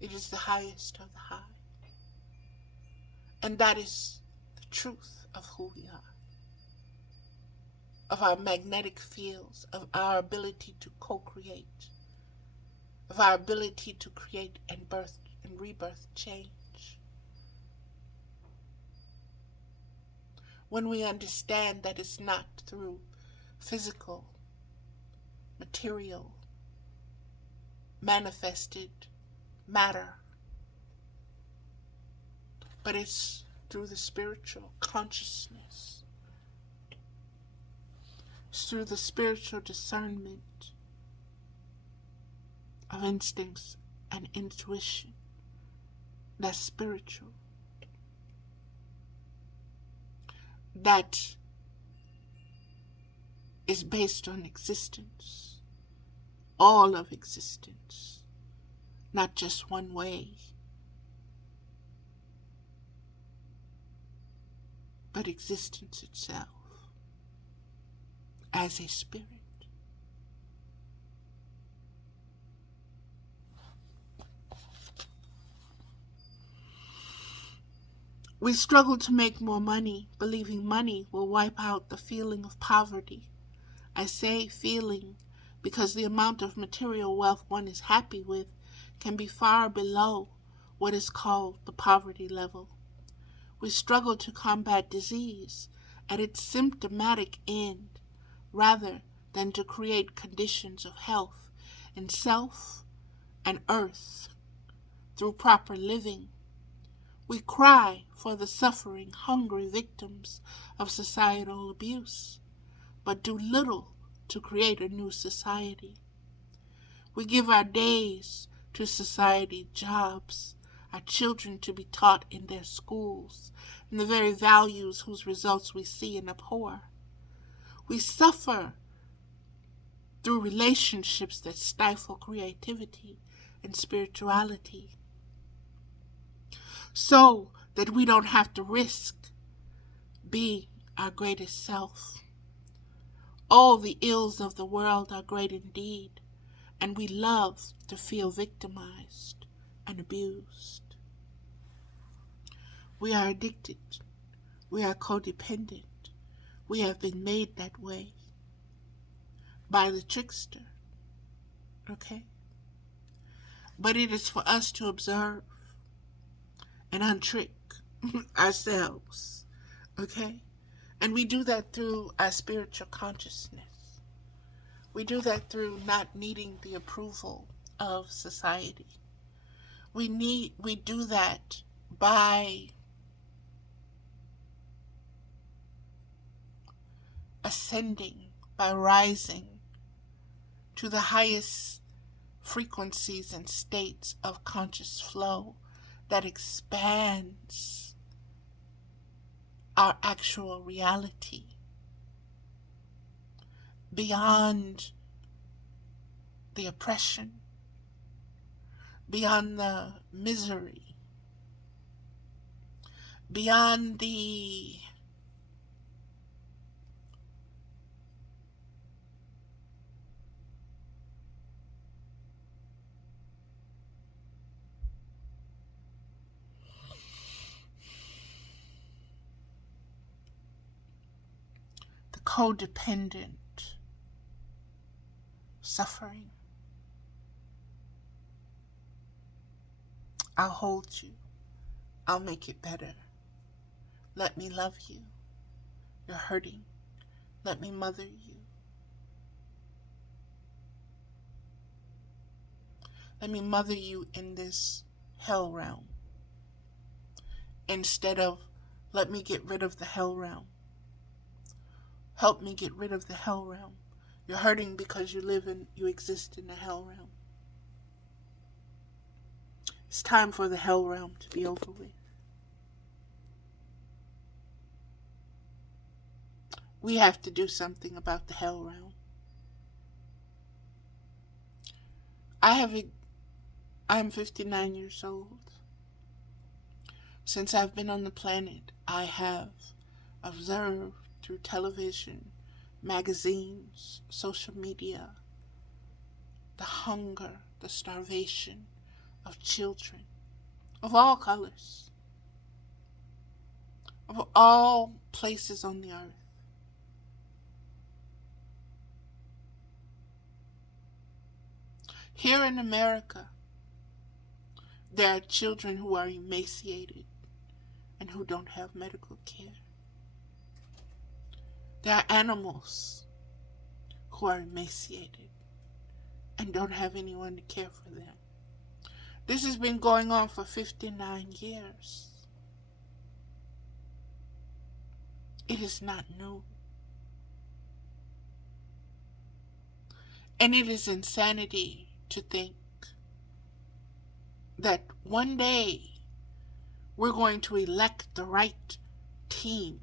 It is the highest of the high. And that is the truth of who we are. Of our magnetic fields, of our ability to co-create, of our ability to create and birth and rebirth change. When we understand that it's not through physical, material, manifested matter, but it's through the spiritual consciousness. It's through the spiritual discernment of instincts and intuition that's spiritual, that is based on existence, all of existence, not just one way, but existence itself as a spirit. We struggle to make more money, believing money will wipe out the feeling of poverty. I say feeling because the amount of material wealth one is happy with can be far below what is called the poverty level. We struggle to combat disease at its symptomatic end rather than to create conditions of health in self and earth through proper living. We cry for the suffering, hungry victims of societal abuse, but do little to create a new society. We give our days to society, jobs, our children to be taught in their schools, and the very values whose results we see and abhor. We suffer through relationships that stifle creativity and spirituality, so that we don't have to risk being our greatest self. All the ills of the world are great indeed, and we love to feel victimized and abused. We are addicted. We are codependent. We have been made that way by the trickster. Okay? But it is for us to observe and untrick ourselves. Okay? And we do that through our spiritual consciousness. We do that through not needing the approval of society. We do that by ascending, by rising to the highest frequencies and states of conscious flow that expands our actual reality beyond the oppression, beyond the misery, beyond the codependent suffering. I'll hold you. I'll make it better. Let me love you. You're hurting. Let me mother you. Let me mother you in this hell realm. Instead of, let me get rid of the hell realm. Help me get rid of the hell realm. You're hurting because you exist in the hell realm. It's time for the hell realm to be over with. We have to do something about the hell realm. I'm 59 years old. Since I've been on the planet, I have observed through television, magazines, social media, the hunger, the starvation of children of all colors, of all places on the earth. Here in America, there are children who are emaciated and who don't have medical care. There are animals who are emaciated and don't have anyone to care for them. This has been going on for 59 years. It is not new. And it is insanity to think that one day we're going to elect the right team,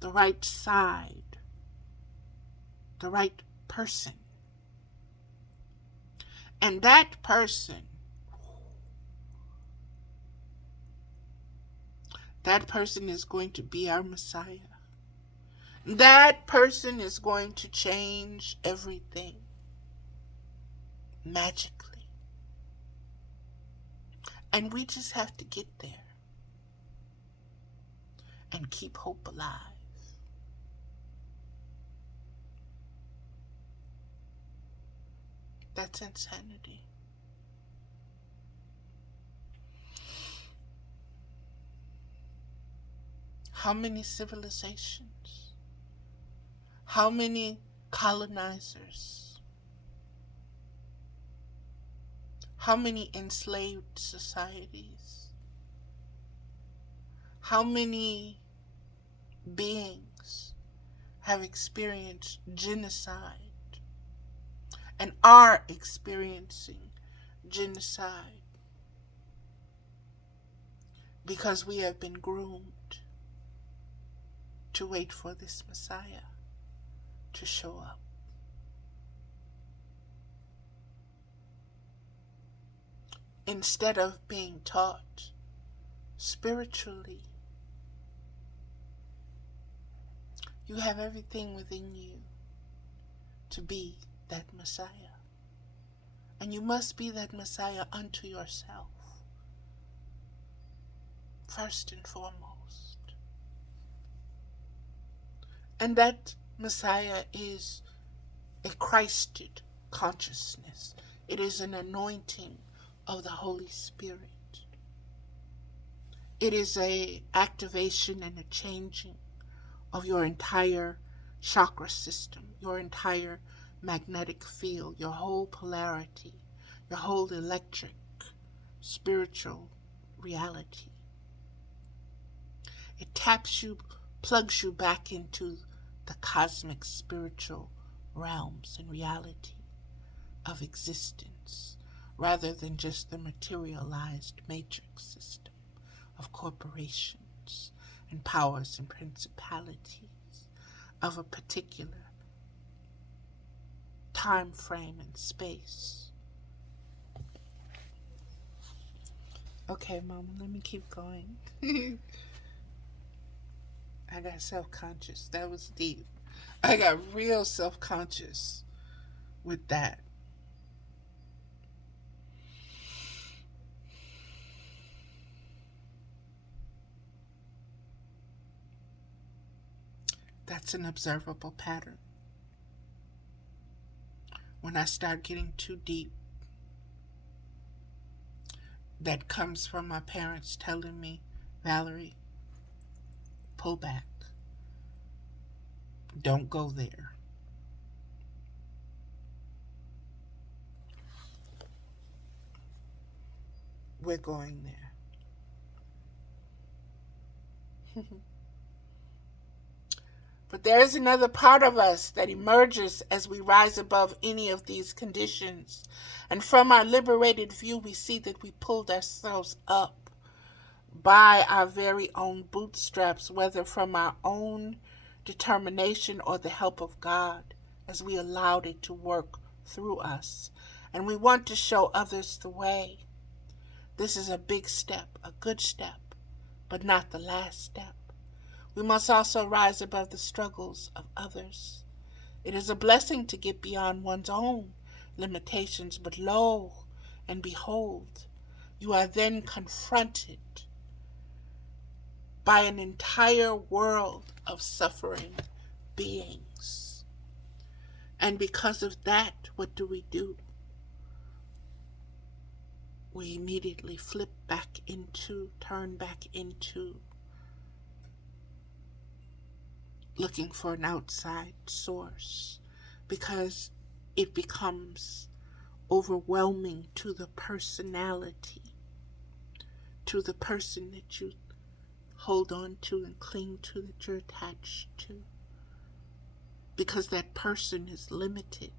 the right side, the right person. And that person is going to be our Messiah. That person is going to change everything magically. And we just have to get there and keep hope alive. That's insanity. How many civilizations? How many colonizers? How many enslaved societies? How many beings have experienced genocide and are experiencing genocide because we have been groomed to wait for this Messiah to show up? Instead of being taught spiritually You have everything within you to be that Messiah. And you must be that Messiah unto yourself, first and foremost. And that Messiah is a Christed consciousness. It is an anointing of the Holy Spirit. It is an activation and a changing of your entire chakra system, your entire magnetic field, your whole polarity, your whole electric, spiritual reality. It taps you, plugs you back into the cosmic spiritual realms and reality of existence, rather than just the materialized matrix system of corporations and powers and principalities of a particular time frame and space. Okay, Mama, let me keep going. I got self-conscious. That was deep. I got real self-conscious with that. That's an observable pattern. When I start getting too deep, that comes from my parents telling me, Valerie, pull back. Don't go there. We're going there. But there is another part of us that emerges as we rise above any of these conditions. And from our liberated view, we see that we pulled ourselves up by our very own bootstraps, whether from our own determination or the help of God, as we allowed it to work through us. And we want to show others the way. This is a big step, a good step, but not the last step. We must also rise above the struggles of others. It is a blessing to get beyond one's own limitations, but lo and behold, you are then confronted by an entire world of suffering beings. And because of that, what do? We immediately turn back into looking for an outside source, because it becomes overwhelming to the personality, to the person that you hold on to and cling to, that you're attached to, because that person is limited.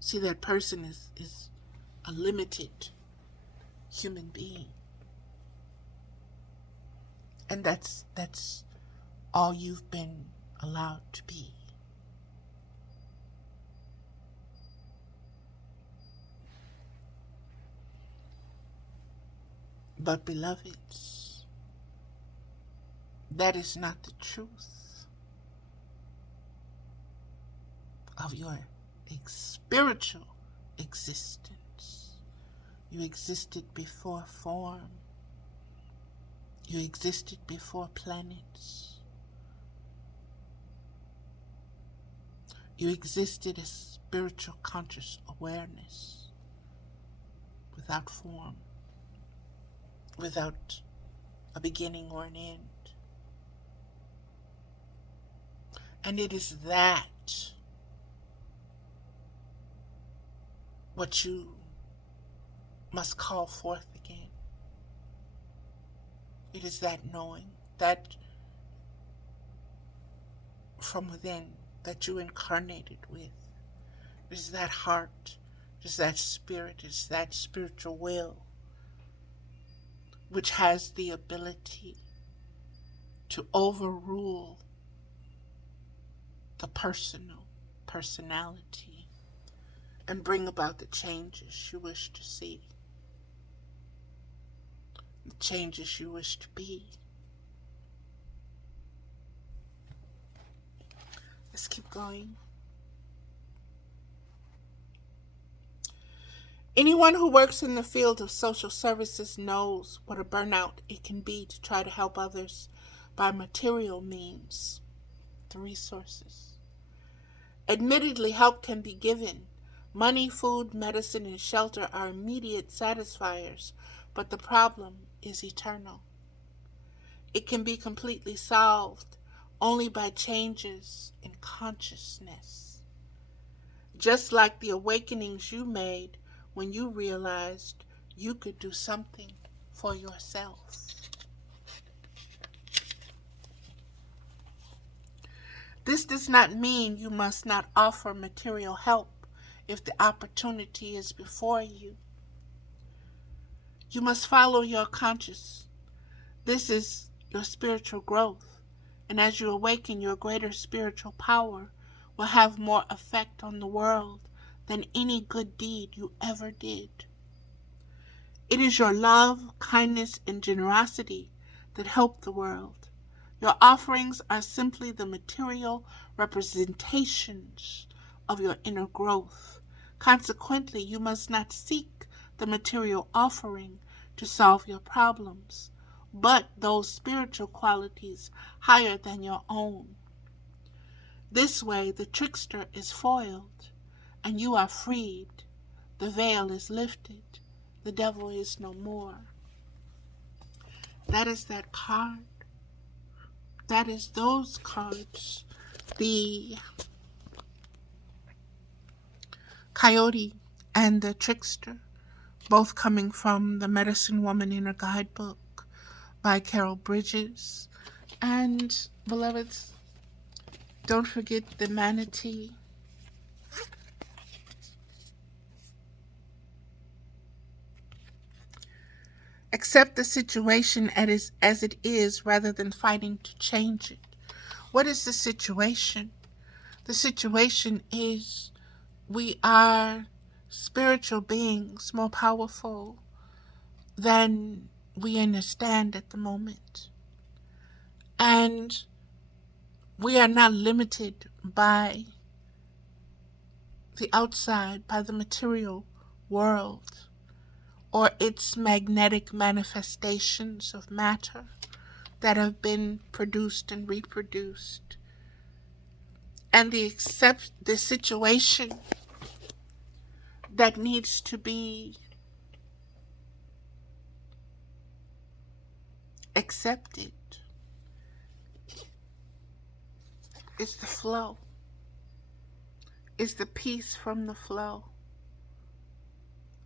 See, that person is a limited human being. And that's all you've been allowed to be. But beloveds, that is not the truth of your spiritual existence. You existed before form. You existed before planets. You existed as spiritual conscious awareness, without form, without a beginning or an end. And it is that what you must call forth again. It is that knowing, that from within, that you incarnated with. It is that heart, it is that spirit, it is that spiritual will, which has the ability to overrule the personality, and bring about the changes you wish to see, the changes you wish to be. Let's keep going. Anyone who works in the field of social services knows what a burnout it can be to try to help others by material means, the resources. Admittedly, help can be given. Money, food, medicine, and shelter are immediate satisfiers, but the problem is eternal. It can be completely solved only by changes in consciousness. Just like the awakenings you made when you realized you could do something for yourself. This does not mean you must not offer material help if the opportunity is before you. You must follow your conscience. This is your spiritual growth, and as you awaken, your greater spiritual power will have more effect on the world than any good deed you ever did. It is your love, kindness, and generosity that help the world. Your offerings are simply the material representations of your inner growth. Consequently, you must not seek the material offering to solve your problems, but those spiritual qualities higher than your own. This way, the trickster is foiled, and you are freed. The veil is lifted. The devil is no more. That is that card. That is those cards. The coyote and the trickster, both coming from the Medicine Woman Inner Guidebook by Carol Bridges. And, beloveds, don't forget the manatee. Accept the situation as it is rather than fighting to change it. What is the situation? The situation is we are spiritual beings more powerful than we understand at the moment. And we are not limited by the outside, by the material world, or its magnetic manifestations of matter that have been produced and reproduced. And the situation that needs to be accepted is the flow, is the peace from the flow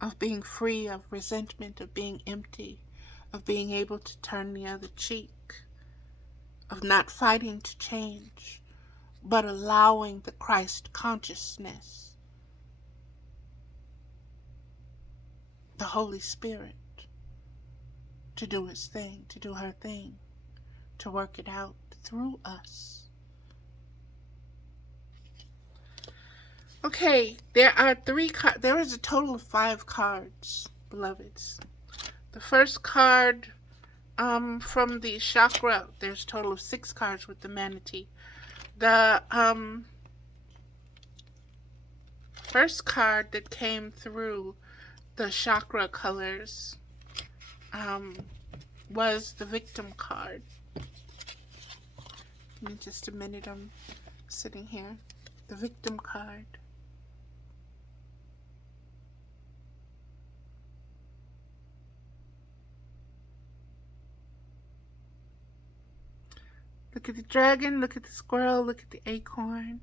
of being free of resentment, of being empty, of being able to turn the other cheek, of not fighting to change, but allowing the Christ consciousness, the Holy Spirit, to do his thing, to do her thing, to work it out through us. Okay, there is a total of 5 cards, beloveds. The first card from the chakra, there's a total of 6 cards with the manatee. The first card that came through the chakra colors was the victim card. Give me just a minute, I'm sitting here. The victim card. Look at the dragon, look at the squirrel, look at the acorn.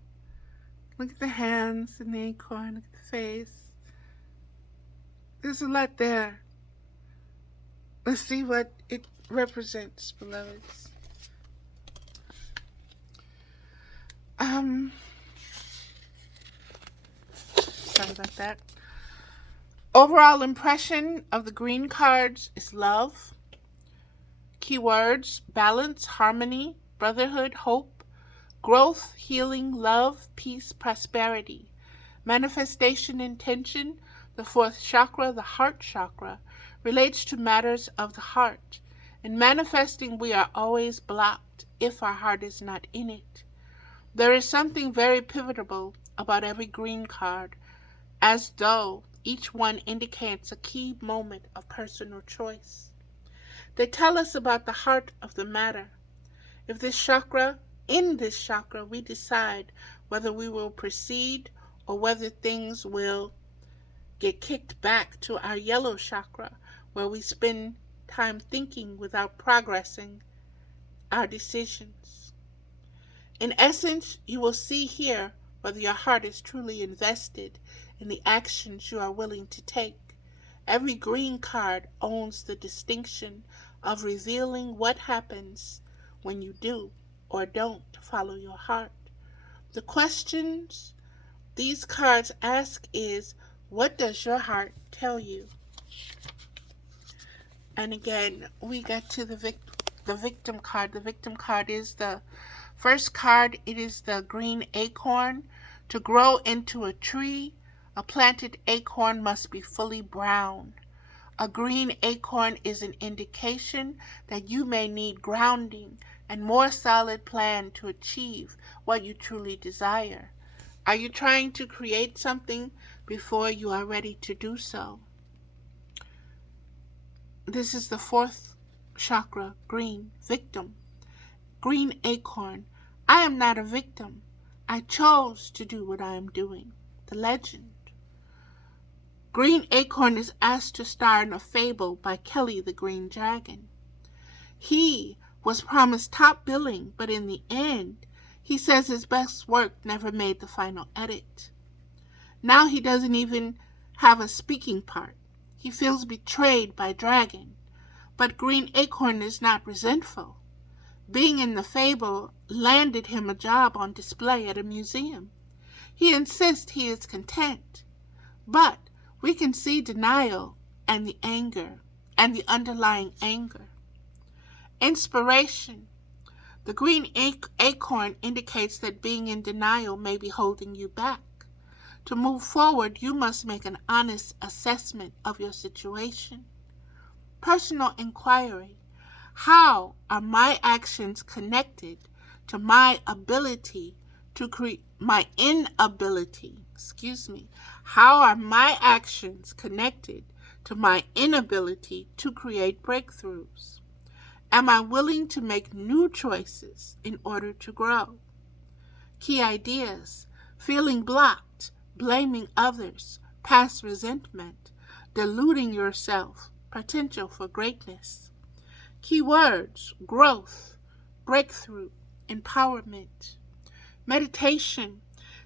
Look at the hands and the acorn, look at the face. There's a lot there. Let's see what it represents, beloveds. Sorry about that. Overall impression of the green cards is love. Keywords: balance, harmony, brotherhood, hope, growth, healing, love, peace, prosperity. Manifestation intention: the 4th chakra, the heart chakra, relates to matters of the heart. In manifesting, we are always blocked if our heart is not in it. There is something very pivotal about every green card, as though each one indicates a key moment of personal choice. They tell us about the heart of the matter. In this chakra, we decide whether we will proceed or whether things will get kicked back to our yellow chakra, where we spend time thinking without progressing our decisions. In essence, you will see here whether your heart is truly invested in the actions you are willing to take. Every green card owns the distinction of revealing what happens when you do or don't follow your heart. The questions these cards ask is, what does your heart tell you? And again, we get to the victim card. The victim card is the first card. It is the green acorn. To grow into a tree, a planted acorn must be fully brown. A green acorn is an indication that you may need grounding and more solid plan to achieve what you truly desire. Are you trying to create something before you are ready to do so? This is the fourth chakra, green, victim. Green acorn. I am not a victim. I chose to do what I am doing. The legend. Green acorn is asked to star in a fable by Kelly the Green Dragon. He was promised top billing, but in the end, he says his best work never made the final edit. Now he doesn't even have a speaking part. He feels betrayed by Dragon, but Green Acorn is not resentful. Being in the fable landed him a job on display at a museum. He insists he is content, but we can see denial and the anger and the underlying anger. Inspiration. The green acorn indicates that being in denial may be holding you back. To move forward, you must make an honest assessment of your situation. Personal inquiry. How are my actions connected to my inability to create breakthroughs? Am I willing to make new choices in order to grow? Key ideas. Feeling blocked, blaming others, past resentment, deluding yourself, potential for greatness. Keywords. Growth, breakthrough, empowerment. Meditation.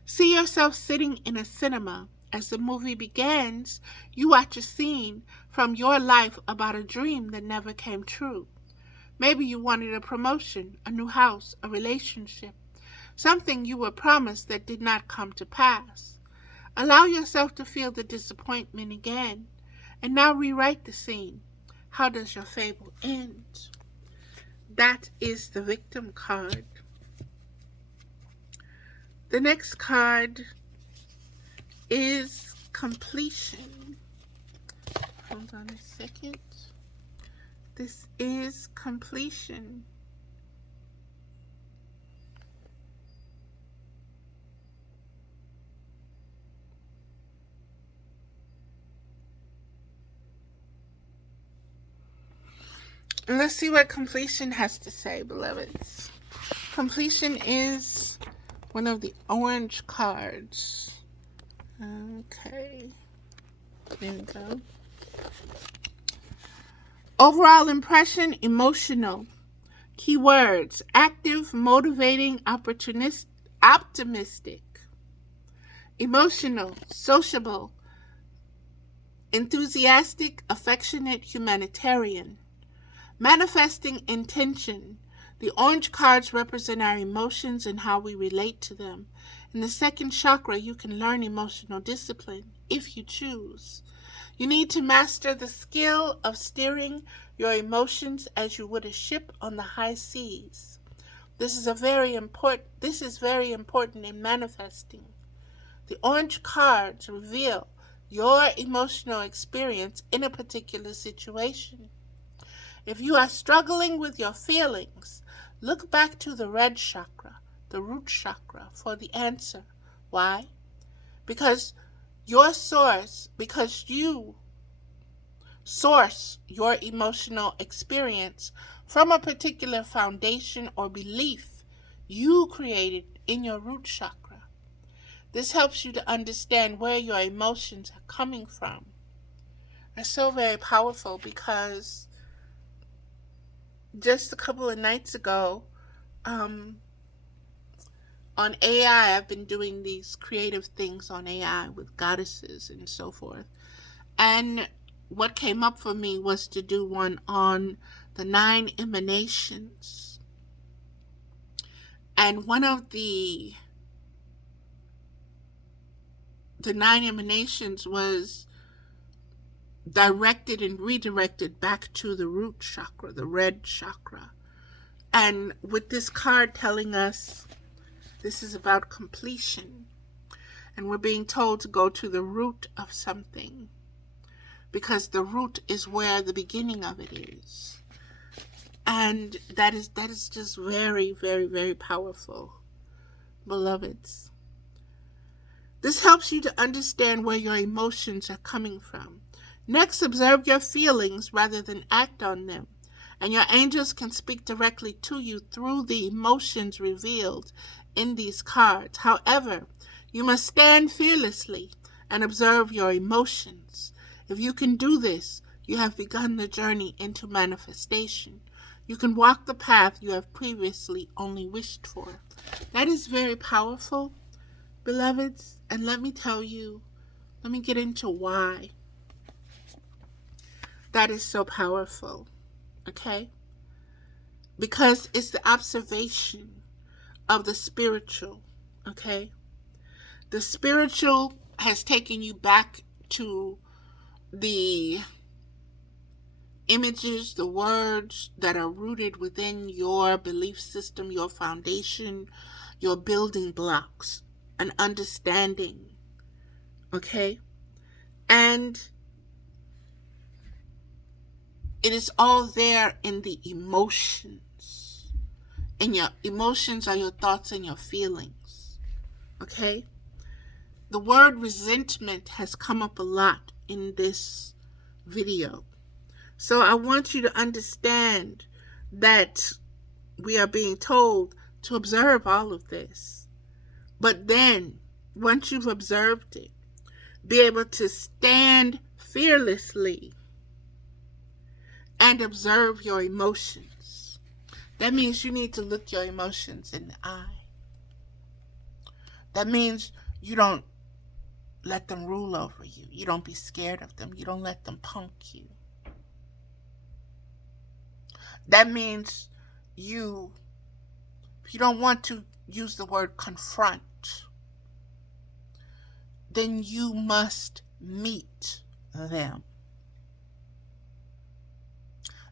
See yourself sitting in a cinema. As the movie begins, you watch a scene from your life about a dream that never came true. Maybe you wanted a promotion, a new house, a relationship, something you were promised that did not come to pass. Allow yourself to feel the disappointment again, and now rewrite the scene. How does your fable end? That is the victim card. The next card is completion. Hold on a second. This is completion. Let's see what completion has to say, beloveds. Completion is one of the orange cards. Okay. There we go. Overall impression, emotional. Keywords, active, motivating, optimistic. Emotional, sociable, enthusiastic, affectionate, humanitarian. Manifesting intention. The orange cards represent our emotions and how we relate to them. In the second chakra, you can learn emotional discipline if you choose. You need to master the skill of steering your emotions as you would a ship on the high seas. This is very important in manifesting. The orange cards reveal your emotional experience in a particular situation. If you are struggling with your feelings, look back to the red chakra, the root chakra, for the answer. Why? Because your source, because you source your emotional experience from a particular foundation or belief you created in your root chakra. This helps you to understand where your emotions are coming from. It's so very powerful because just a couple of nights ago, on AI, I've been doing these creative things on AI with goddesses and so forth. And what came up for me was to do one on the 9 emanations. And one of the 9 emanations was directed and redirected back to the root chakra, the red chakra. And with this card telling us this is about completion, and we're being told to go to the root of something, because the root is where the beginning of it is. And that is just very, very, very powerful, beloveds. This helps you to understand where your emotions are coming from. Next, observe your feelings rather than act on them. And your angels can speak directly to you through the emotions revealed in these cards. However, you must stand fearlessly and observe your emotions. If you can do this, you have begun the journey into manifestation. You can walk the path you have previously only wished for. That is very powerful, beloveds. And let me tell you, let me get into why that is so powerful, okay? Because it's the observation of the spiritual, okay? The spiritual has taken you back to the images, the words that are rooted within your belief system, your foundation, your building blocks, an understanding, okay? And it is all there in the emotions. And your emotions are your thoughts and your feelings, okay? The word resentment has come up a lot in this video. So I want you to understand that we are being told to observe all of this. But then, once you've observed it, be able to stand fearlessly and observe your emotions. That means you need to look your emotions in the eye. That means you don't let them rule over you. You don't be scared of them. You don't let them punk you. That means if you don't want to use the word confront, then you must meet them.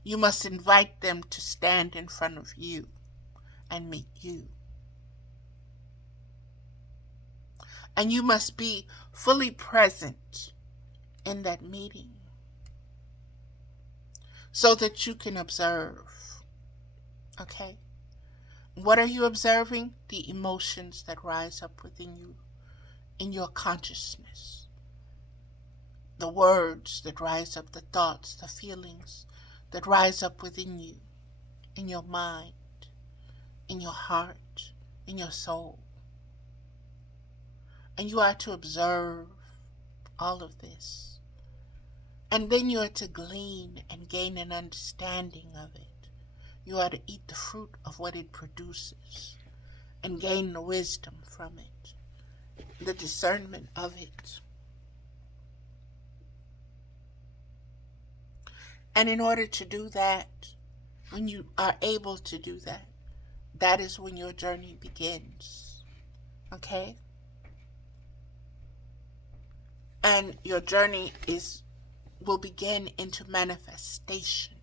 You must invite them to stand in front of you and meet you. And you must be fully present in that meeting so that you can observe. Okay? What are you observing? The emotions that rise up within you in your consciousness. The words that rise up, the thoughts, the feelings that rise up within you, in your mind, in your heart, in your soul. And you are to observe all of this. And then you are to glean and gain an understanding of it. You are to eat the fruit of what it produces and gain the wisdom from it, the discernment of it. And in order to do that, when you are able to do that, that is when your journey begins. Okay? And your journey will begin into manifestation.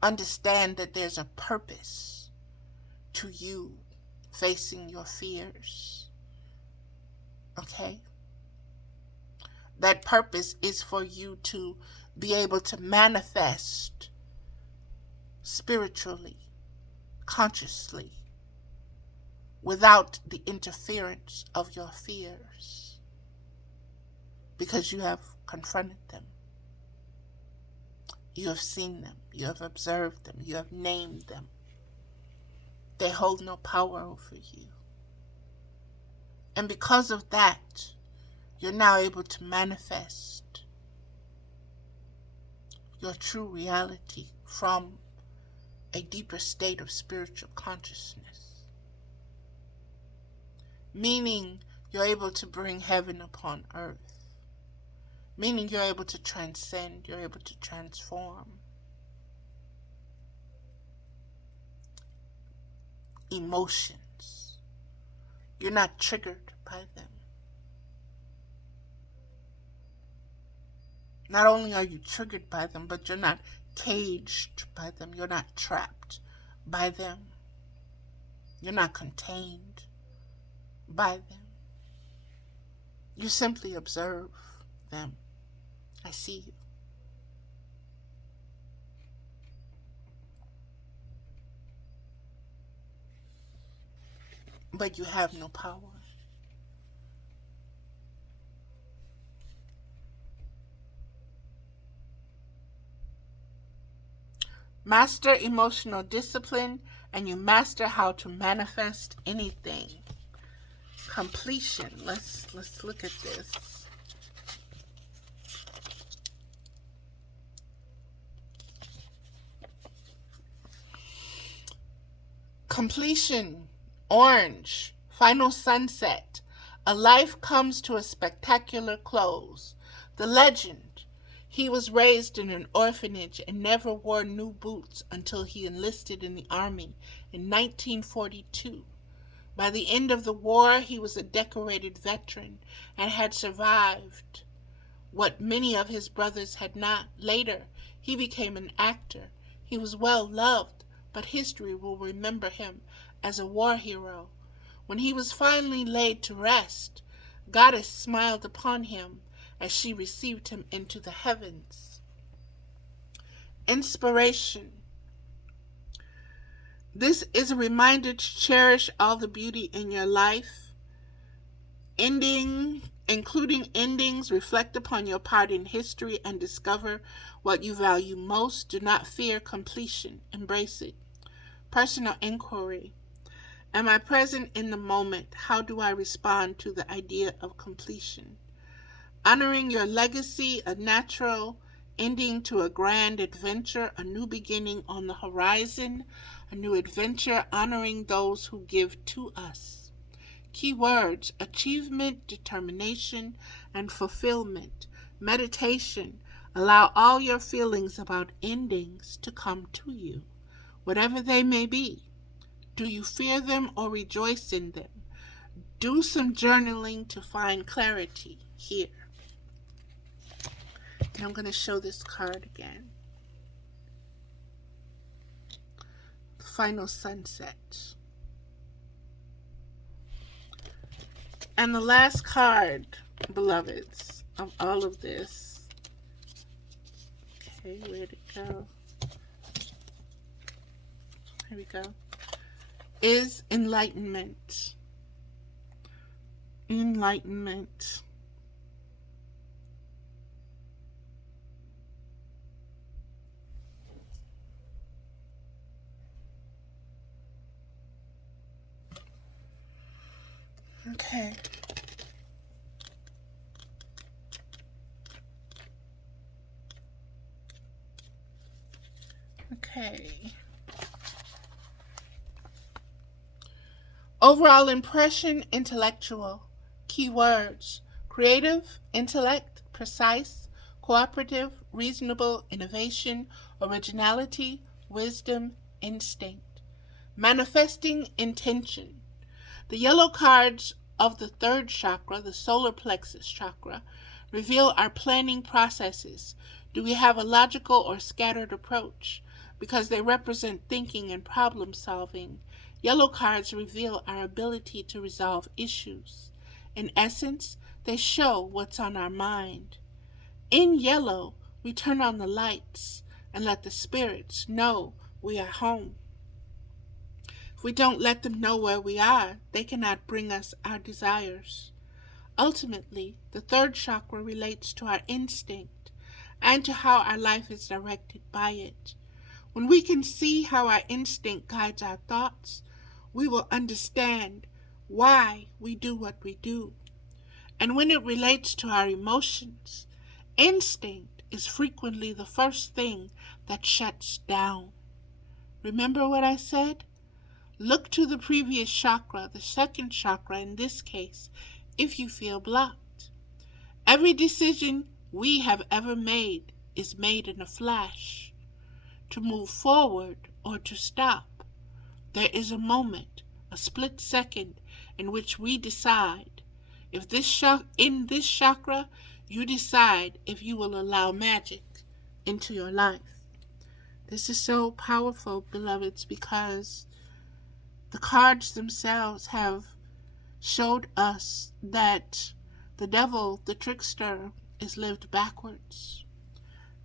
Understand that there's a purpose to you facing your fears. Okay? That purpose is for you to be able to manifest spiritually, consciously, without the interference of your fears, because you have confronted them. You have seen them. You have observed them. You have named them. They hold no power over you. And because of that, you're now able to manifest your true reality from a deeper state of spiritual consciousness. Meaning you're able to bring heaven upon earth. Meaning you're able to transcend, you're able to transform. Emotions. You're not triggered by them. Not only are you triggered by them, but you're not caged by them. You're not trapped by them. You're not contained by them. You simply observe them. I see you. But you have no power. Master emotional discipline, and you master how to manifest anything. Completion. Let's look at this. Completion. Orange. Final sunset. A life comes to a spectacular close. The legend. He was raised in an orphanage and never wore new boots until he enlisted in the army in 1942. By the end of the war, he was a decorated veteran and had survived what many of his brothers had not. Later, he became an actor. He was well loved, but history will remember him as a war hero. When he was finally laid to rest, Goddess smiled upon him as she received him into the heavens. Inspiration. This is a reminder to cherish all the beauty in your life. Including endings, reflect upon your part in history and discover what you value most. Do not fear completion. Embrace it. Personal inquiry. Am I present in the moment? How do I respond to the idea of completion? Honoring your legacy, a natural ending to a grand adventure, a new beginning on the horizon, a new adventure, honoring those who give to us. Keywords: achievement, determination, and fulfillment. Meditation. Allow all your feelings about endings to come to you, whatever they may be. Do you fear them or rejoice in them? Do some journaling to find clarity here. And I'm going to show this card again. The final sunset. And the last card, beloveds, of all of this. Okay, where'd it go? Here we go. Is enlightenment. Enlightenment. Okay. Okay. Overall impression, intellectual. Keywords: creative, intellect, precise, cooperative, reasonable, innovation, originality, wisdom, instinct. Manifesting intention. The yellow cards of the third chakra, the solar plexus chakra, reveal our planning processes. Do we have a logical or scattered approach? Because they represent thinking and problem solving. Yellow cards reveal our ability to resolve issues. In essence, they show what's on our mind. In yellow, we turn on the lights and let the spirits know we are home. If we don't let them know where we are, they cannot bring us our desires. Ultimately, the third chakra relates to our instinct and to how our life is directed by it. When we can see how our instinct guides our thoughts, we will understand why we do what we do. And when it relates to our emotions, instinct is frequently the first thing that shuts down. Remember what I said? Look to the previous chakra, the second chakra in this case, if you feel blocked. Every decision we have ever made is made in a flash. To move forward or to stop, there is a moment, a split second, in which we decide. If in this chakra, you decide if you will allow magic into your life. This is so powerful, beloveds, because the cards themselves have showed us that the devil, the trickster, is lived backwards.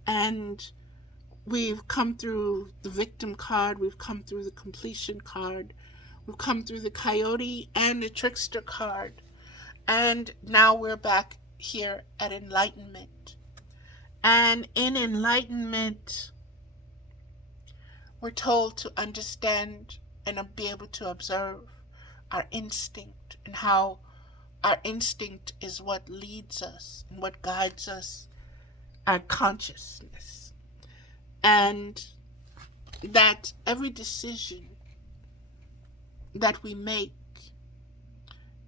And we've come through the victim card, we've come through the completion card, we've come through the coyote and the trickster card. And now we're back here at enlightenment. And in enlightenment, we're told to understand and be able to observe our instinct and how our instinct is what leads us and what guides us, our consciousness. And that every decision that we make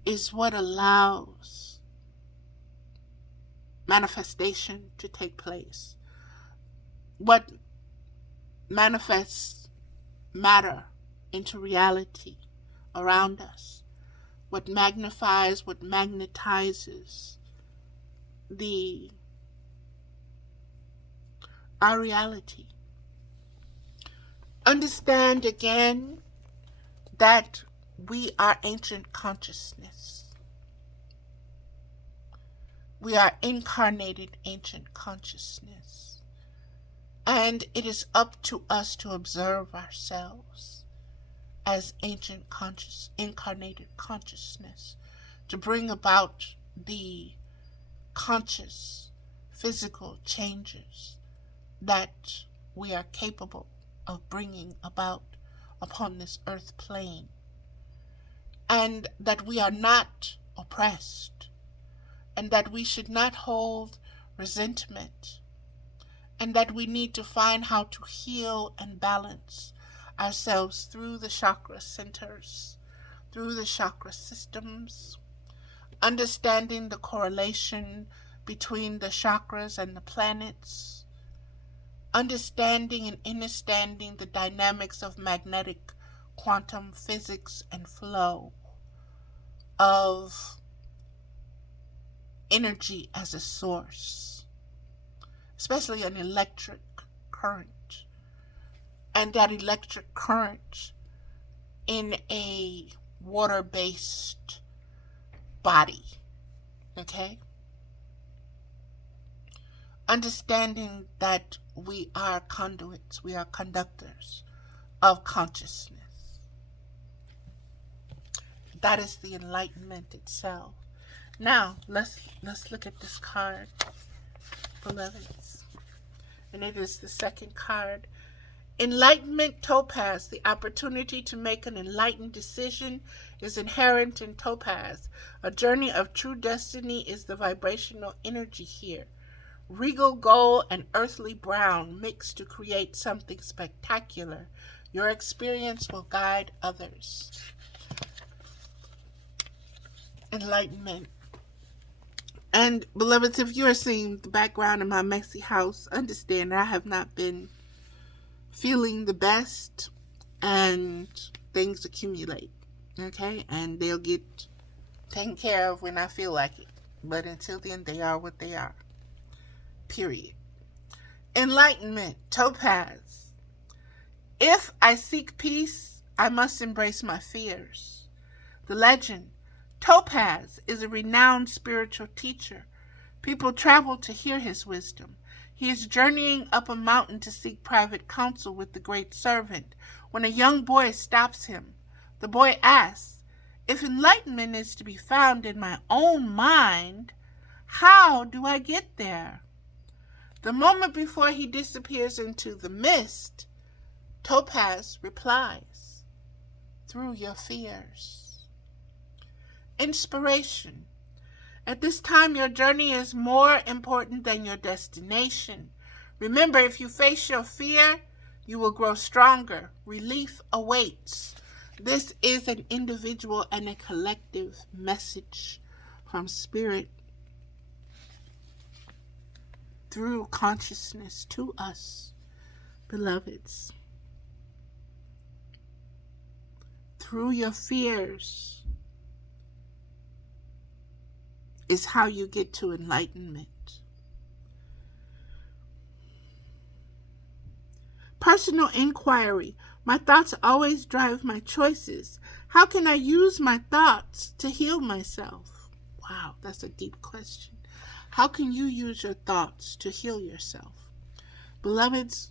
is what allows manifestation to take place. What manifests matter into reality around us. What magnifies, what magnetizes our reality. Understand again that we are ancient consciousness. We are incarnated ancient consciousness. And it is up to us to observe ourselves as ancient incarnated consciousness, to bring about the conscious, physical changes that we are capable of bringing about upon this earth plane. And that we are not oppressed, and that we should not hold resentment, and that we need to find how to heal and balance ourselves through the chakra centers, through the chakra systems, understanding the correlation between the chakras and the planets, understanding and understanding the dynamics of magnetic quantum physics and flow of energy as a source, especially an electric current, and that electric current in a water-based body, okay? Understanding that we are conduits, we are conductors of consciousness. That is the enlightenment itself. Now, let's look at this card, beloveds. And it is the second card. Enlightenment Topaz. The opportunity to make an enlightened decision is inherent in Topaz. A journey of true destiny is the vibrational energy here. Regal gold and earthly brown mix to create something spectacular. Your experience will guide others. Enlightenment. And beloveds, if you are seeing the background of my messy house, understand that I have not been feeling the best, and things accumulate, okay? And they'll get taken care of when I feel like it. But until then, they are what they are. Period. Enlightenment, Topaz. If I seek peace, I must embrace my fears. The legend. Topaz is a renowned spiritual teacher. People travel to hear his wisdom. He is journeying up a mountain to seek private counsel with the great servant when a young boy stops him. The boy asks, if enlightenment is to be found in my own mind, how do I get there? The moment before he disappears into the mist, Topaz replies, through your fears. Inspiration. At this time, your journey is more important than your destination. Remember, if you face your fear, you will grow stronger. Relief awaits. This is an individual and a collective message from Spirit through consciousness to us, beloveds. Through your fears is how you get to enlightenment. Personal inquiry. My thoughts always drive my choices. How can I use my thoughts to heal myself? Wow, that's a deep question. How can you use your thoughts to heal yourself? Beloveds,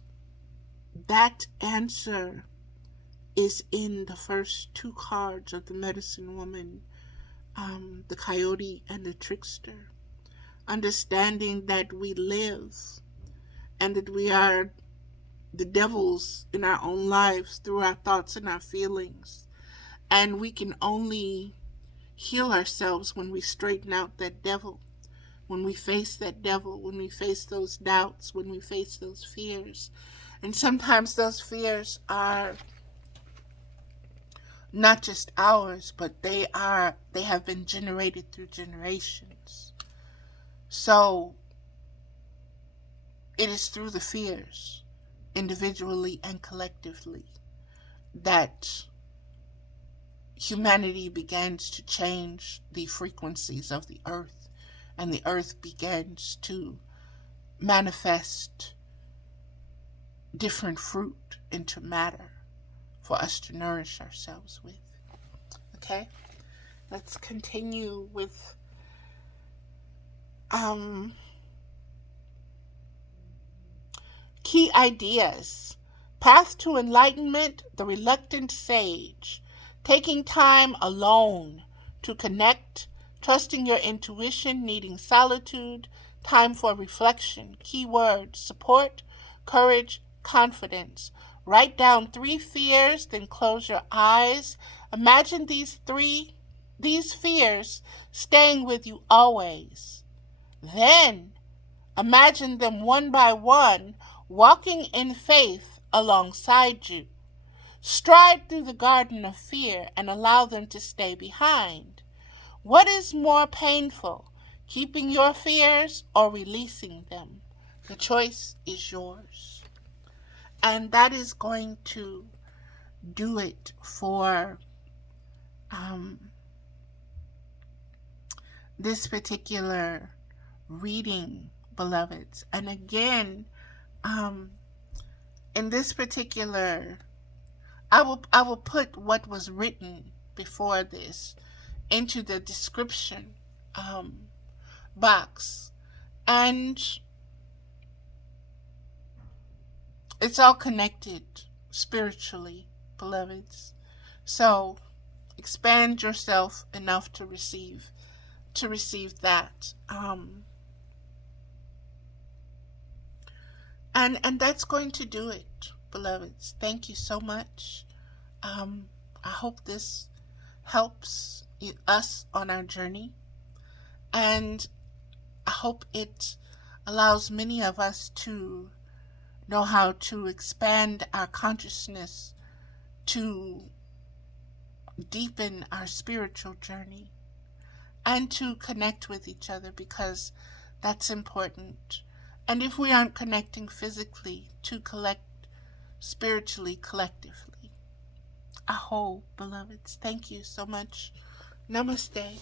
that answer is in the first two cards of the Medicine Woman, the Coyote and the Trickster. Understanding that we live and that we are the devils in our own lives through our thoughts and our feelings. And we can only heal ourselves when we straighten out that devil, when we face that devil, when we face those doubts, when we face those fears. And sometimes those fears are not just ours, but they have been generated through generations. So it is through the fears, individually and collectively, that humanity begins to change the frequencies of the earth, and the earth begins to manifest different fruit into matter for us to nourish ourselves with. Okay? Let's continue with key ideas. Path to enlightenment, the reluctant sage. Taking time alone to connect, trusting your intuition, needing solitude, time for reflection. Key words: support, courage, confidence. Write down 3 fears, then close your eyes. Imagine these fears staying with you always. Then imagine them one by one, walking in faith alongside you. Stride through the garden of fear and allow them to stay behind. What is more painful, keeping your fears or releasing them? The choice is yours. And that is going to do it for this particular reading, beloveds. And again, in this particular, I will put what was written before this into the description box, and it's all connected spiritually, beloveds. So expand yourself enough to receive that. And that's going to do it, beloveds. Thank you so much. I hope this helps us on our journey, and I hope it allows many of us to know how to expand our consciousness, to deepen our spiritual journey, and to connect with each other, because that's important. And if we aren't connecting physically, to connect spiritually, collectively. Aho, beloveds. Thank you so much. Namaste.